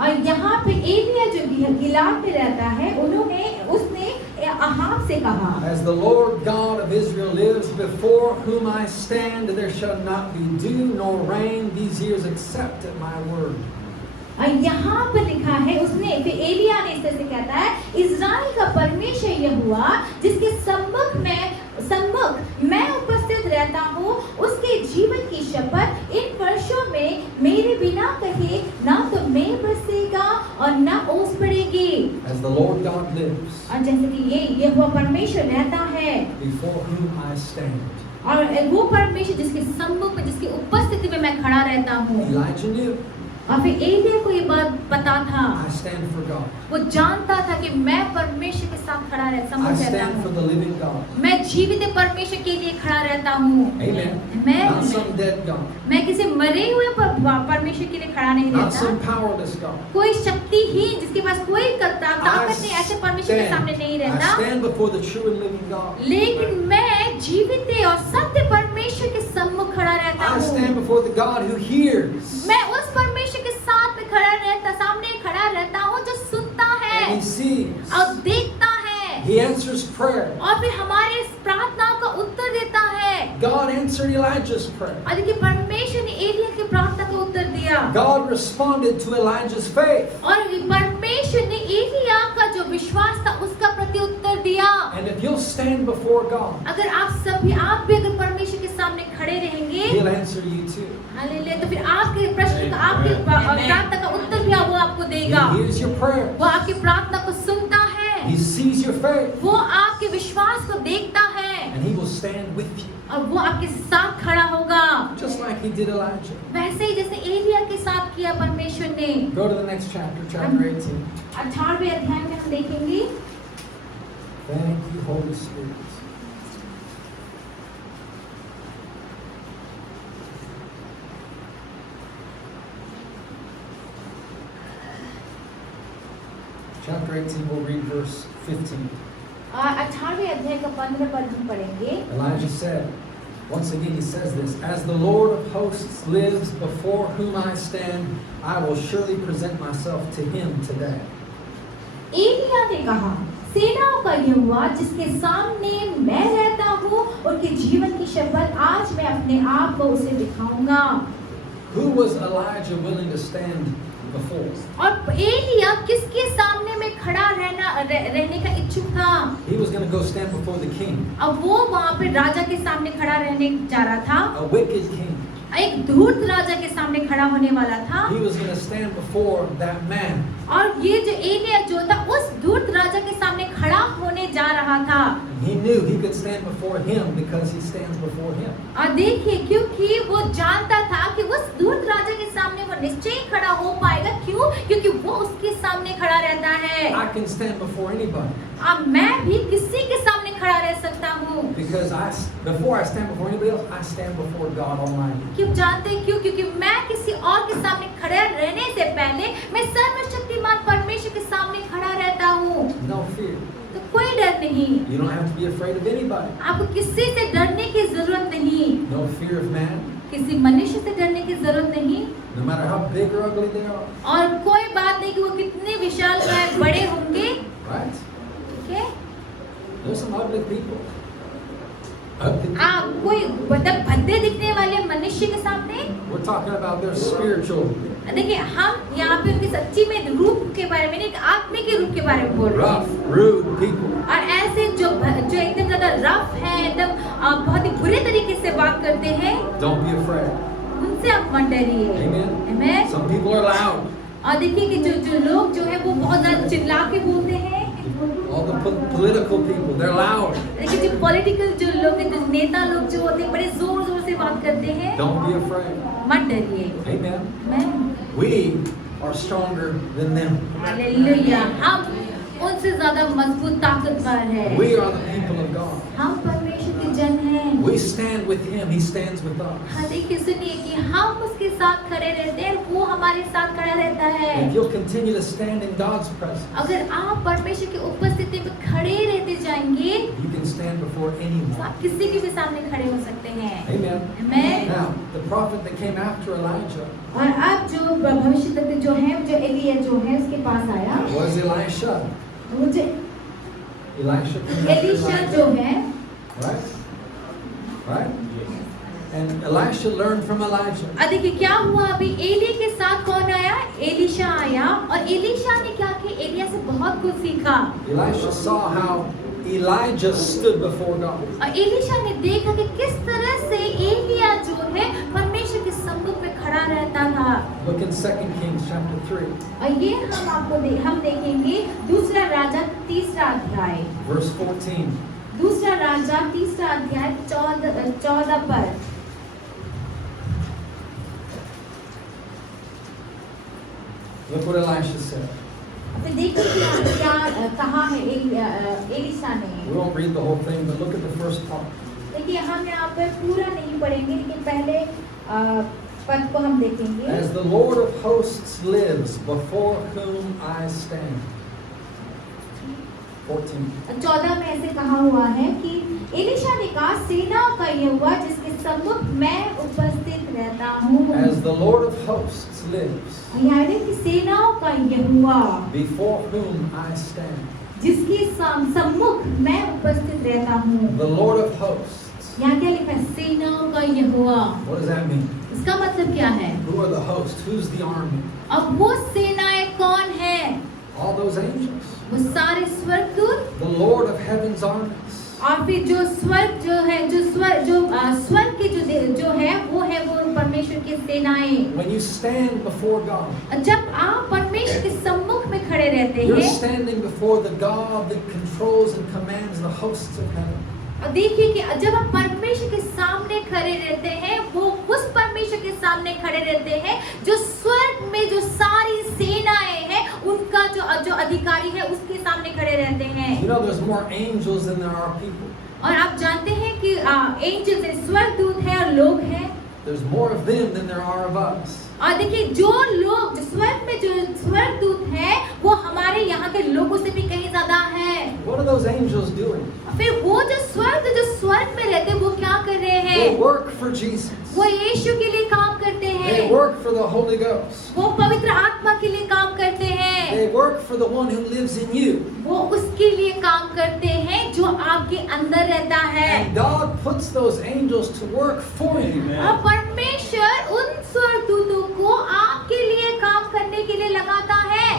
और यहाँ पे एलिया जो गिलाद में रहता है उसने अहाब से कहा, as the Lord God of Israel lives, before whom I stand, there shall not be dew nor rain these years except at my word. यहाँ पर लिखा है, उसने फिर एलिया ने इस तरह से कहता है, इज़राइल का परमेश्वर यहोवा जिसके सम्मुख मैं उपस्थित रहता हूँ, उसके जीवन की शपथ, इन वर्षों में मेरे बिना कहे ना तो मेघ बरसेगा और ना ओस पड़ेगी। As the Lord God lives, और जैसे कि ये यहोवा परमेश्वर रहता है, before whom I stand. और वो परमेश्वर जिसके सम्मुख में, जिसकी उपस्थिति में मैं खड़ा रहता हूँ। Elijah knew. और फिर एलिया को ये बात पता था, I stand for God. वो जानता था कि मैं परमेश्वर के साथ खड़ा रहता I हूँ, stand for the living God. मैं जीवित परमेश्वर के लिए खड़ा रहता हूँ। Amen. मैं Not some dead God. मैं किसी मरे हुए परमेश्वर के लिए खड़ा नहीं Not some रहता, powerless God. कोई शक्तिहीन जिसके पास कोई ताकत नहीं, ऐसे परमेश्वर के सामने नहीं I रहता, stand before the true and living God. लेकिन मैं जीवित और सत्य परमेश्वर के सम्मुख खड़ा रहता I stand हूँ। before the God who hears मैं उस परमेश्वर के साथ में सामने खड़ा रहता हूँ जो सुनता है and He sees. और देखता है, He answers prayer. और फिर हमारे इस प्रार्थनाओं का उत्तर देता है। God answered Elijah's prayer. और देखिए परमेश्वर ने एलिया की प्रार्थना का उत्तर दिया, God responded to Elijah's faith. और परमेश्वर ने एलिया का जो विश्वास था उसका प्रति उत्तर दिया। And if you'll stand before God, अगर आप भी अगर परमेश्वर के सामने खड़े रहेंगे, He'll answer you too. Hallelujah, तो फिर आपके प्रश्न का, आपकी प्रार्थना का उत्तर भी वो आपको देगा। He hears your prayer. वो आपकी प्रार्थना को सुनता है, He sees your faith. वो आपके विश्वास को देखता है, And He will stand with you. और वो आपके साथ खड़ा होगा, Just like He did Elijah. वैसे ही जैसे एलिया के साथ किया परमेश्वर ने। Go to the next chapter, chapter 18. 18वें अध्याय में हम देखेंगे। Thank you, Holy Spirit. Chapter 18, we'll read verse 15. 18वें अध्याय का 15 पद हम पढ़ेंगे। Elijah said, once again he says this, as the Lord of hosts lives before whom I stand, I will surely present myself to him today. Elia ने कहा, सेनाओं का यहोवा जिसके सामने मैं रहता हूँ, उनके जीवन की शपथ, आज मैं अपने आप को उसे दिखाऊंगा। Who was Elijah willing to stand before? और एलिया किसके सामने में खड़ा रहने का इच्छुक था? He was going to go stand before the king, अब वो वहाँ पे राजा के सामने खड़ा रहने जा रहा था, a wicked king. एक धूर्त राजा के सामने खड़ा होने वाला था। He was going to stand before that man. और ये जो एलिया जो था उस धूर्त राजा के सामने खड़ा होने जा रहा था। He knew he could stand before him because he stands before him. और देखिए, क्योंकि वो जानता था कि उस धूर्त राजा के सामने वो निश्चय खड़ा हो पाएगा। क्यों? क्योंकि वो उसके सामने खड़ा रहता है। I can stand before anybody अब मैं भी किसी के सामने खड़ा रह सकता हूँ। because before I stand before anybody else, I stand before God Almighty. क्यों जानते हैं? क्यों? क्योंकि मैं किसी और के सामने खड़ा रहने से पहले मैं सर्वशक्तिमान परमेश्वर के सामने खड़ा रहता हूँ। No fear. तो कोई डर नहीं, You don't have to be afraid of anybody. आपको किसी से डरने की जरूरत नहीं, No fear of man, किसी मनुष्य से डरने की जरूरत नहीं। no matter how big or ugly they are. और कोई बात नहीं कि वो कितने विशालकाय बड़े होंगे। Right? ठीक है, There's some ugly people. Ugly people. आप कोई मतलब भद्दे दिखने वाले मनुष्य के सामने, We're talking about their spiritual, देखिए हम यहाँ पे उनकी सच्ची में रूप के बारे में नहीं, आत्मिक के रूप के बारे में बोल रहे rough, हैं। rude people. और ऐसे जो एकदम ज्यादा रफ है, एकदम बहुत ही बुरे तरीके से बात करते हैं, Don't be afraid. उनसे आप मत डरिए। Amen. Amen? Some people are loud. और देखिए कि जो लोग जो है वो बहुत ज्यादा चिल्ला के बोलते हैं। All the political people, they're loud. देखिए जो पॉलिटिकल जो लोग हैं, जो नेता लोग जो होते हैं, बड़े जोर जोर से बात करते हैं। Don't be afraid. मत डरिए। Amen. Amen? We are stronger than them. Hallelujah, हम उनसे ज्यादा मजबूत ताकतवर है। We are the people of God. हम परमेश्वर के जन हैं। We stand with Him. He stands with us. हाँ, देखिए सुनिए कि हम उसके साथ खड़े रहते हैं, वो हमारे साथ खड़ा रहता है। If you'll continue to stand in God's presence, अगर आप परमेश्वर की उपस्थिति में खड़े रहते जाएंगे, you can stand before तो anyone. आप किसी के भी सामने खड़े हो सकते हैं। Amen. Amen? Now, the prophet that came after Elijah और अब जो भविष्यद्वक्ता जो है, जो एलिया जो है उसके पास आया, was Elisha. मुझे Elisha came after Elisha Elijah. जो है, Right? right? And Elisha learned from Elijah. अब देखिए क्या हुआ, अभी एली के साथ कौन आया? एलीशा आया, और एलीशा ने क्या किया? एलिया से बहुत कुछ सीखा। Elisha saw how Elijah stood before God. और एलीशा ने देखा कि किस तरह से एलिया जो है परमेश्वर के सम्मुख में खड़ा रहता था। Look in 2 Kings chapter 3, और ये हम देखेंगे दूसरा राजा तीसरा अध्याय, verse 14. दूसरा राजा तीसरा अध्याय 14 पर। Look what Elisha said. अब देखिए क्या कहा है एलीशा ने। We won't read the whole thing, but look at the first part. देखिए हम यहाँ पर पूरा नहीं पढ़ेंगे, लेकिन पहले पद को हम देखेंगे। As the Lord of hosts lives, before whom I stand. 14. 14 में ऐसे कहा हुआ है कि एलीशा ने कहा, सेनाओं का यहोवा जिसके सम्मुख मैं उपस्थित रहता हूँ। As the Lord of hosts lives, यानी कि सेनाओं का यहोवा before whom I stand. जिसके सम्मुख मैं उपस्थित रहता हूँ। The Lord of hosts. यहाँ क्या लिखा है? सेनाओं का यहोवा। What does that mean? इसका मतलब क्या है? Who are the hosts? Who's the army? अब वो सेनाएं कौन है? All those angels. वो सारे स्वर्गदूत, The Lord of heaven's armies. और फिर जो स्वर्ग जो है, स्वर्ग के जो है वो परमेश्वर की सेनाएं। When you stand before God, जब आप परमेश्वर के सम्मुख में खड़े रहते you're हैं, standing before the God that controls and commands the hosts of heaven. और देखिए कि जब आप परमेश्वर के सामने खड़े रहते हैं, वो उस परमेश्वर के सामने खड़े रहते हैं जो स्वर्ग में जो सारी सेनाएं हैं उनका जो अधिकारी है उसके सामने खड़े रहते हैं। You know, there's more angels than there are people. और आप जानते हैं कि एंजल्स स्वर्गदूत है और लोग हैं। There's more of them than there are of us. और देखिए जो लोग जो स्वर्ग में जो स्वर्गदूत हैं वो हमारे यहाँ के लोगों से भी कहीं ज्यादा है। What are those angels doing? फिर वो जो स्वर्ग में रहते हैं वो क्या कर रहे They हैं? work for Jesus. वो यीशु के लिए काम करते They हैं, work for the Holy Ghost. वो पवित्र आत्मा के लिए काम करते हैं, They work for the one who lives in you. वो उसके लिए काम करते हैं जो आपके अंदर रहता है। And God puts those angels to work for you. और परमेश्वर उन स्वर्गदूतों को आपके लिए काम करने के लिए लगाता है।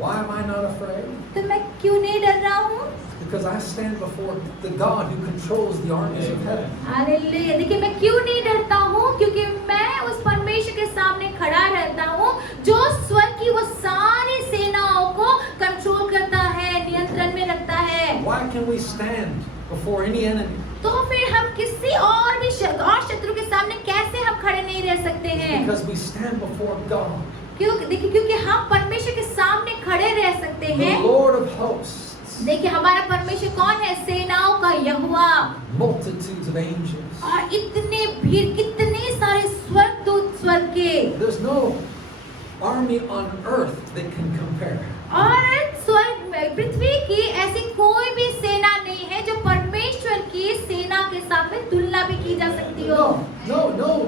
Why am I not afraid? तो मैं क्यों नहीं डर रहा हूँ? Because I stand before the God who controls the armies of heaven. Hallelujah. देखिए मैं क्यों नहीं डरता हूँ? क्योंकि मैं उस परमेश्वर के सामने खड़ा रहता हूँ जो स्वर्ग की वो सारी सेनाओं को कंट्रोल करता है, नियंत्रण में रखता है। Why can we stand before any enemy? तो फिर हम किसी और भी शत्रु के सामने कैसे हम खड़े नहीं रह सकते हैं? Because we stand before God, देखिए क्योंकि हम परमेश्वर के सामने खड़े रह सकते the हैं। Lord of hosts, देखिए हमारा परमेश्वर कौन है? सेनाओं का यहोवा। multitudes of angels. और इतने भीड़, कितने सारे स्वर्गदूत स्वर्ग के। There's no army on earth that can compare. और स्वर्ग में पृथ्वी की ऐसी कोई भी सेना नहीं है जो परमेश्वर की सेना के साथ में तुलना भी की जा सकती हो। No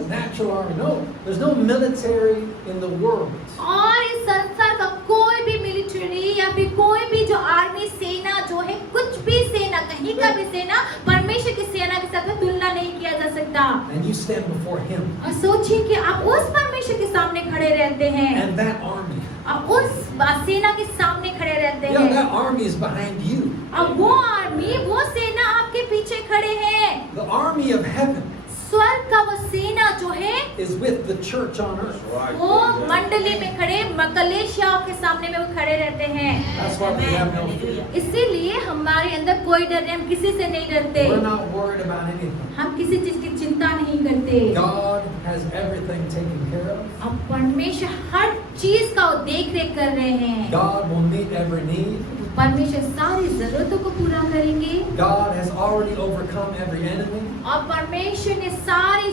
natural army. No, there's no military in the world. और इस संसार का कोई भी मिलिट्री या फिर कोई भी जो आर्मी सेना जो है, कुछ भी सेना, कहीं का भी सेना परमेश्वर की सेना के साथ में तुलना नहीं किया जा सकता। And you stand before Him. और सोचिए कि आप उस परमेश्वर के सामने खड़े रहते हैं, And that army. आप उस सेना के सामने खड़े रहते Yeah, हैं। that army is behind you. अब वो आर्मी, वो सेना आपके पीछे खड़े हैं। The army of heaven स्वर्ग का वो सेना जो है is with the church on earth. वो मंडली में खड़े, कलेशियाओं के सामने में वो खड़े रहते हैं। That's why we have no fear. इसीलिए हमारे अंदर कोई डर नहीं, हम किसी से नहीं डरते, We're not worried about anything. हम किसी चीज की चिंता नहीं करते। God has everything taken care of. अब परमेश्वर हर चीज का देख रेख कर रहे हैं। God will meet every need. परमेश्वर सारी जरूरतों को पूरा करेंगे। God has already overcome every enemy. और परमेश्वर ने सारी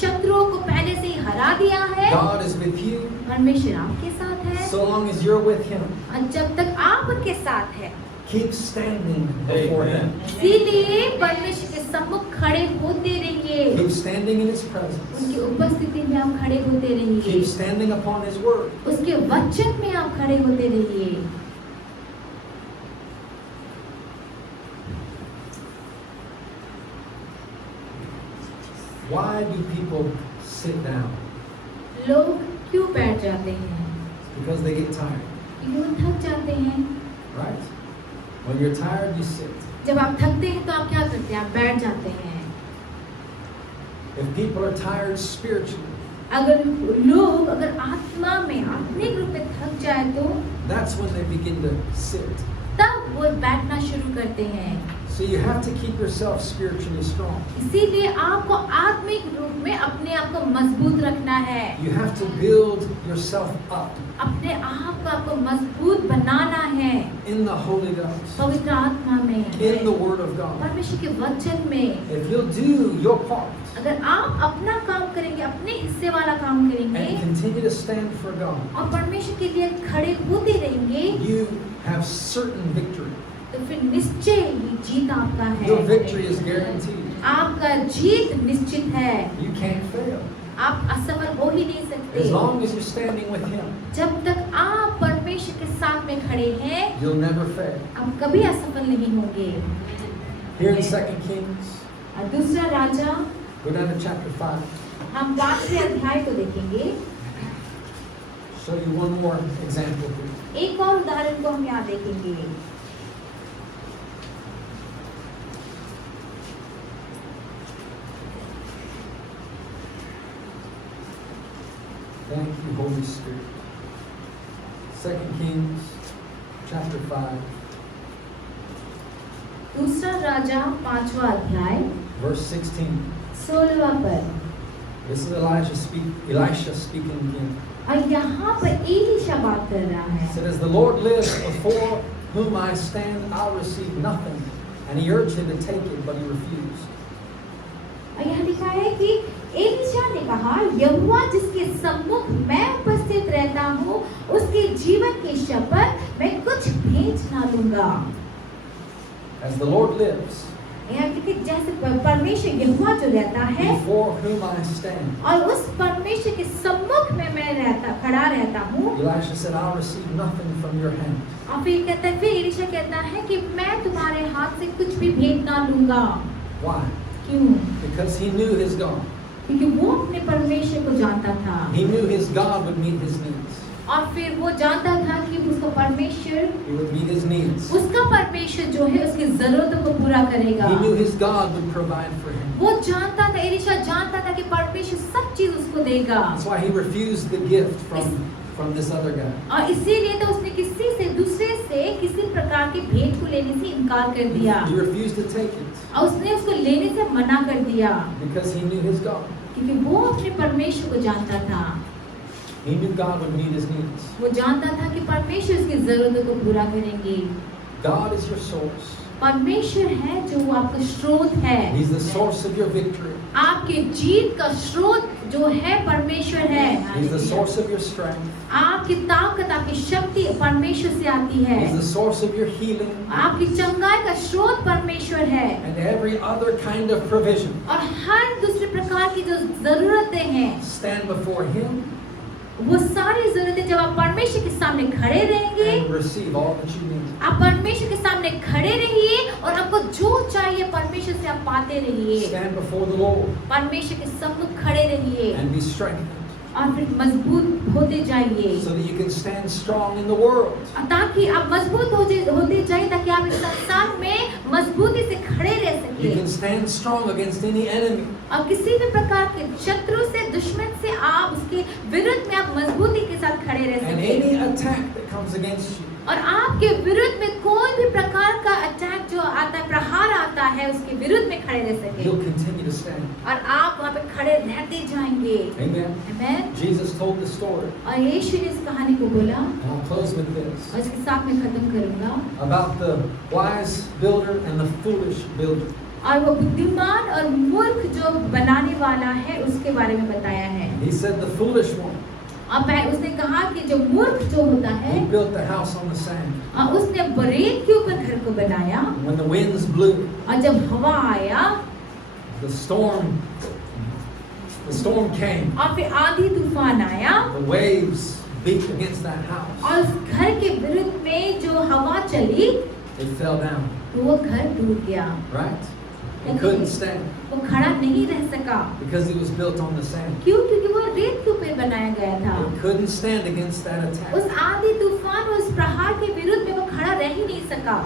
शत्रुओं को पहले से ही हरा दिया है। God is with you. परमेश्वर आपके साथ है, So long as you're with Him, और जब तक आप उनके साथ हैं, keep standing before Him. इसीलिए परमेश्वर के सम्मुख खड़े होते रहिए। Keep standing in His presence. उनकी उपस्थिति में आप खड़े होते रहिए, Keep standing upon His word. उसके वचन में आप खड़े होते रहिए। Why do people sit down? लोग क्यों बैठ जाते हैं? Because they get tired, क्योंकि वो थक जाते हैं। right? When you're tired, you sit. जब आप थकते हैं तो आप क्या करते हैं? आप बैठ जाते हैं। If people are tired spiritually, अगर लोग आत्मा में आत्मिक रूप में थक जाए तो that's when they begin to sit. तब वो बैठना शुरू करते हैं। So you have to keep yourself spiritually strong. इसीलिए आपको आत्मिक रूप में अपने आप को मजबूत रखना है। You have to build yourself up अपने आप को आपको मजबूत बनाना है in the Holy Ghost, पवित्र आत्मा में, in the Word of God. परमेश्वर के वचन में। If you'll do your part अगर आप अपना काम करेंगे, अपने हिस्से वाला काम करेंगे and continue to stand for God, और परमेश्वर के लिए खड़े होते रहेंगे you have certain victory. तो फिर निश्चय ही जीत आपका है। Your victory is guaranteed. आपका जीत निश्चित है। You can't fail. आप असफल हो ही नहीं सकते। As long as you're standing with Him, जब तक आप परमेश्वर के साथ में खड़े हैं, you'll never fail. आप कभी असफल नहीं होंगे। Here in 2 Kings, और दूसरा राजा, go down to chapter 5. हम 5वें अध्याय को देखेंगे। Show you one more example here. एक और उदाहरण को हम यहाँ देखेंगे। Thank you, Holy Spirit. 2 Kings, chapter 5, दूसरा राजा 5वां अध्याय verse 16. 16वां पद। This is Elisha speaking again. और यहाँ पर एलीशा बात कर रहा He है। said, As the Lord lives before whom I stand, I'll receive nothing. And he urged him to take it, but he refused. और यहाँ लिखा है कि एलीशा ने कहा, यहोवा जिसके सम्मुख मैं उपस्थित रहता हूँ, उसके जीवन की शपथ मैं कुछ भेंट ना लूंगा। As the Lord lives यहाँ क्योंकि जैसे परमेश्वर यहोवा जो रहता है before whom I stand, और उस परमेश्वर के सम्मुख में मैं खड़ा रहता हूँ। Elisha said, I'll receive nothing from your hand. और फिर एलीशा कहता है कि मैं तुम्हारे हाथ से कुछ भी भेंट ना लूंगा। Why? क्यों? Because he knew his God. क्योंकि वो अपने परमेश्वर को जानता था। He knew his God would meet his needs. और फिर वो जानता था कि उसका परमेश्वर, He would meet his needs. उसका परमेश्वर जो है उसकी जरूरतों को पूरा करेगा। He knew his God would provide for him. वो जानता था, एलीशा जानता था कि परमेश्वर सब चीज उसको देगा। That's why he refused the gift from this other guy. और इसीलिए तो उसने दूसरे से किसी प्रकार के भेंट को लेने से इनकार कर दिया। He refused to take it और उसने उसको लेने से मना कर दिया because he knew his God. क्योंकि वो अपने परमेश्वर को जानता था। He knew God would meet his needs. वो जानता था कि परमेश्वर उसकी जरूरतों को पूरा करेंगे। God is your source. परमेश्वर है जो वो आपका स्रोत है। He's the source of your victory. आपके जीत का स्रोत जो है परमेश्वर है। He's the source of your strength. आपकी ताकत, आपकी शक्ति परमेश्वर से आती है। He's the source of your healing. आपकी चंगाई का स्रोत परमेश्वर है। And every other kind of provision. और हर दूसरे प्रकार की जो जरूरतें हैं, Stand before him वो सारी जरूरतें जब आप परमेश्वर के सामने खड़े रहेंगे, and receive all that you need. आप परमेश्वर के सामने खड़े रहिए और आपको जो चाहिए परमेश्वर से आप पाते रहिए। Stand before the Lord परमेश्वर के सम्मुख खड़े रहिए and be strengthened और फिर मजबूत होते जाइए, so that you can stand strong in the world. ताकि आप मजबूत होते जाइए, ताकि आप इस संसार में मजबूती से खड़े रह You सके can stand strong against any enemy. और किसी भी प्रकार के शत्रु से, दुश्मन से आप उसके विरुद्ध में आप मजबूती के साथ खड़े रह And सके। any attack that comes against you. और आपके विरुद्ध में कोई भी प्रकार का अटैक जो आता है, प्रहार आता है, उसके विरुद्ध में खड़े रह सके You'll continue to stand. और आप वहाँ पे खड़े रहते जाएंगे। Amen. आमीन। Jesus told the story. और यीशु ने इस कहानी को बोला And I'll close with this. और इसके साथ में खत्म करूंगा। About the wise builder and the foolish builder. और वो बुद्धिमान और मूर्ख जो बनाने वाला है उसके बारे में बताया है। He said the foolish one, और उसने कहा कि जो मूर्ख जो होता है, he built the house on the sand. उसने रेत के ऊपर घर को बनाया When the winds blew, और जब हवा आया, the storm came. और फिर आंधी तूफान आया The waves beat against that house. और उस घर के विरुद्ध में जो हवा चली It fell down. तो वो घर टूट गया। Right? He couldn't stand वो खड़ा नहीं रह सका। because he was built on the sand. क्यों? क्योंकि वो रेत के ऊपर बनाया गया था। He couldn't stand against that attack. उस आंधी तूफान और उस प्रहार के विरुद्ध में वो खड़ा रह ही नहीं सका।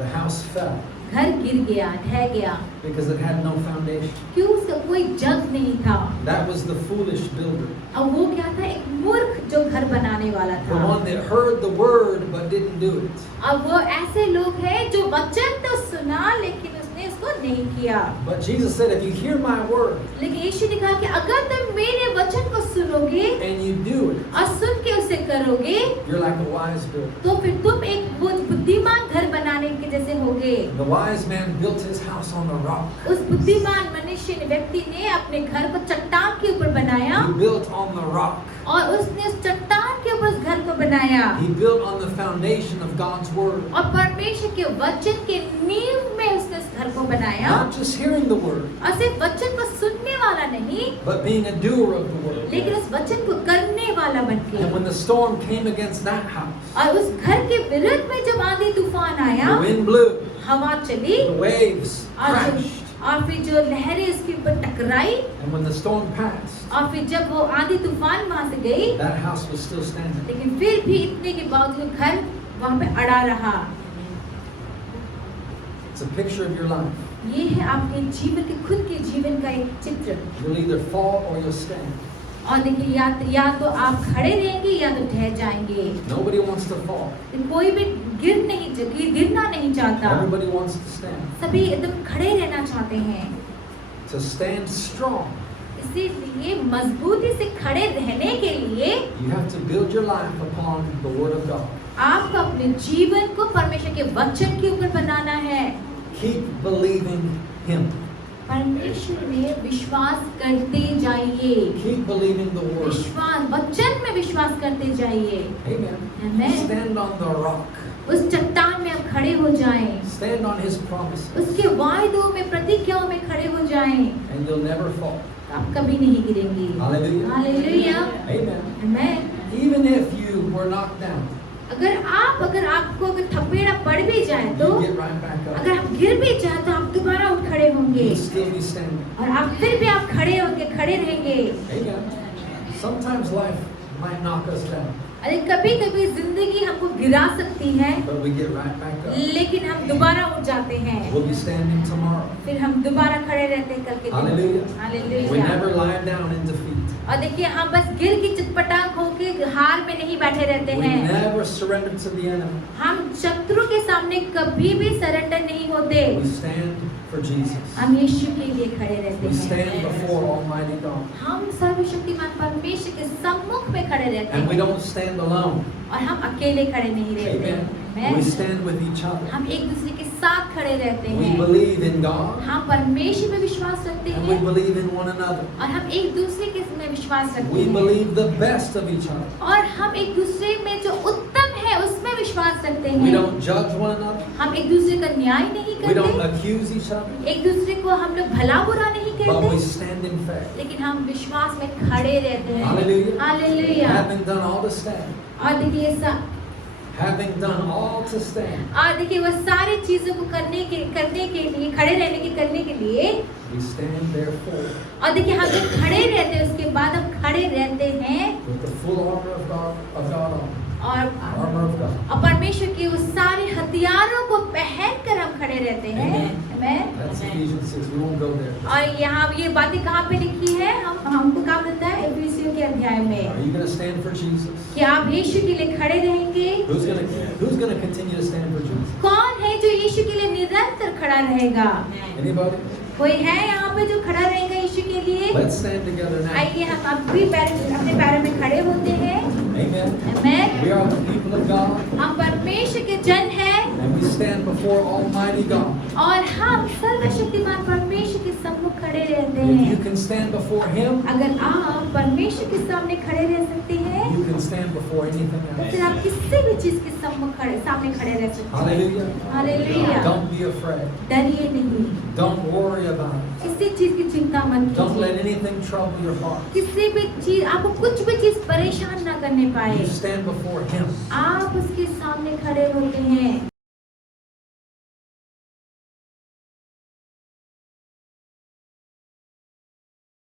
The house fell घर गिर गया, ढह गया, because it had no foundation. क्यों? उसका कोई जग नहीं था। That was the foolish builder, अब वो क्या था? एक मूर्ख जो घर बनाने वाला the था। one that heard the word but didn't do it. अब वो ऐसे लोग हैं जो वचन तो सुना लेकिन उसने उसको नहीं किया। But Jesus said, if you hear my word लेकिन यीशु ने कहा कि अगर तुम मेरे वचन को सुनोगे and you do it, और सुन के उसे करोगे you're like a wise builder. तो फिर तुम एक बुद्धिमान घर बनाने के जैसे होगे। The wise man built his house on the rock. उस बुद्धिमान मनुष्य ने व्यक्ति ने अपने घर को चट्टान के ऊपर बनाया He built on the rock. और उसने उस चट्टान के ऊपर उस घर को बनाया He built on the foundation of God's word. और परमेश्वर के वचन के नींव में उसने उस घर को बनाया। Not just hearing the word, और सिर्फ वचन को सुनने वाला नहीं but being a doer of the word. लेकिन उस वचन को करने वाला बनके। And when the storm came against that house, और उस घर के विरुद्ध में जब आंधी तूफान आया, the wind blew, हवा चली the waves crashed. और फिर जो लहरें उसके ऊपर टकराई And when the storm passed, और फिर जब वो आंधी तूफान वहां से गई, that house was still standing. लेकिन फिर भी इतने के बावजूद घर वहां पे अड़ा रहा। It's a picture of your life. ये है आपके जीवन के खुद के जीवन का एक चित्र। You'll either fall or you'll stand. और देखिए या तो आप खड़े रहेंगे या तो ढह जाएंगे। Nobody wants to fall. कोई भी गिरना नहीं चाहता। Everybody wants to stand. सभी एकदम खड़े रहना चाहते हैं। To stand strong, इसीलिए मजबूती से खड़े रहने के लिए you have to build your life upon the word of God. आपको अपने जीवन को परमेश्वर के वचन के ऊपर बनाना है। Keep believing Him. परमेश्वर में विश्वास करते जाइए। Keep believing the word. विश्वास वचन में विश्वास करते जाइए। Amen. Amen. Stand on the rock. उस चट्टान में आप खड़े हो जाएं। Stand on His promises, उसके वायदों में प्रतिज्ञाओं में खड़े हो जाएं। and you'll never fall. आप कभी नहीं गिरेंगे। Hallelujah. Hallelujah. Amen. Amen. Even if you were knocked down, अगर आपको थपेड़ा पड़ भी जाए तो you get right back up. अगर आप गिर भी जाए तो आप दोबारा उठ खड़े होंगे You'll still be standing. और आप फिर भी आप खड़े होंगे, खड़े रहेंगे। Amen. Sometimes life might knock us down, अरे कभी-कभी जिंदगी हमको गिरा सकती है, but we get right back up. लेकिन हम दोबारा उठ जाते हैं। We'll be standing tomorrow. फिर हम दोबारा खड़े रहते हैं कल के दिन। Hallelujah. We hallelujah. never lie down in defeat. और देखिए हम बस गिर की चितपटांग होके हार में नहीं बैठे रहते We हैं। never surrender to the enemy. हम शत्रु के सामने कभी भी सरेंडर नहीं होते। We stand for Jesus. हम यीशु के लिए खड़े रहते We stand हैं। before Almighty God. हम सर्वशक्तिमान परमेश्वर के सम्मुख में खड़े रहते And we हैं don't stand alone. और हम अकेले खड़े नहीं रहते। Amen. Amen. We stand with each other. हम एक दूसरे के साथ खड़े रहते We हैं। believe in God, हम परमेश्वर में विश्वास रखते and we हैं believe in one another. और हम एक दूसरे के में विश्वास रखते We हैं believe the best of each other. और हम एक दूसरे में जो उत्तम है उसमें विश्वास रखते We हैं। don't judge one another. हम एक दूसरे का न्याय नहीं We don't करते, accuse each other. एक दूसरे को हम लोग भला बुरा नहीं But we करते, stand in faith. लेकिन हम विश्वास में खड़े रहते हैं। Hallelujah. Hallelujah. Having done all to stand. और देखिए Having done all to stand. और देखिए वो सारी चीजों को करने के लिए खड़े रहने के करने के लिए We stand therefore और देखिए हम जब खड़े रहते हैं उसके बाद हम खड़े रहते हैं with the full armor of God on. और Armor of God. परमेश्वर के उस सारे हथियारों को पहनकर हम खड़े रहते हैं। आमेन। That's Ephesians 6. We won't go there. और यहाँ ये बातें कहाँ पे लिखी है? हमको क्या मिलता है इफिसियों के अध्याय में? Are you going to stand for Jesus? कि आप यीशु के लिए खड़े रहेंगे? Who's going to continue to stand for Jesus? कौन है जो यीशु के लिए निरंतर खड़ा रहेगा? Anybody? कोई है यहाँ पे जो खड़ा रहेगा यीशु के लिए? Let's stand together now. आइए हम अपने पैरों में खड़े होते हैं। Amen. Amen. We are the people of God, हम परमेश्वर के जन हैं and we stand before Almighty God. और हम सर्वशक्तिमान परमेश्वर के सम्मुख खड़े रहते If you हैं। can stand before Him, अगर आप परमेश्वर के सामने खड़े रह सकते हैं you can stand before anything तो else. फिर आप किसी भी चीज के सामने खड़े रह सकते हैं। Hallelujah. Hallelujah. Don't be afraid. डरिए नहीं, Don't worry about it. किसी चीज की चिंता मत Don't let कीजिए। anything trouble your heart. किसी भी चीज आपको कुछ भी चीज परेशान ना करने पाए। You stand before Him. आप उसके सामने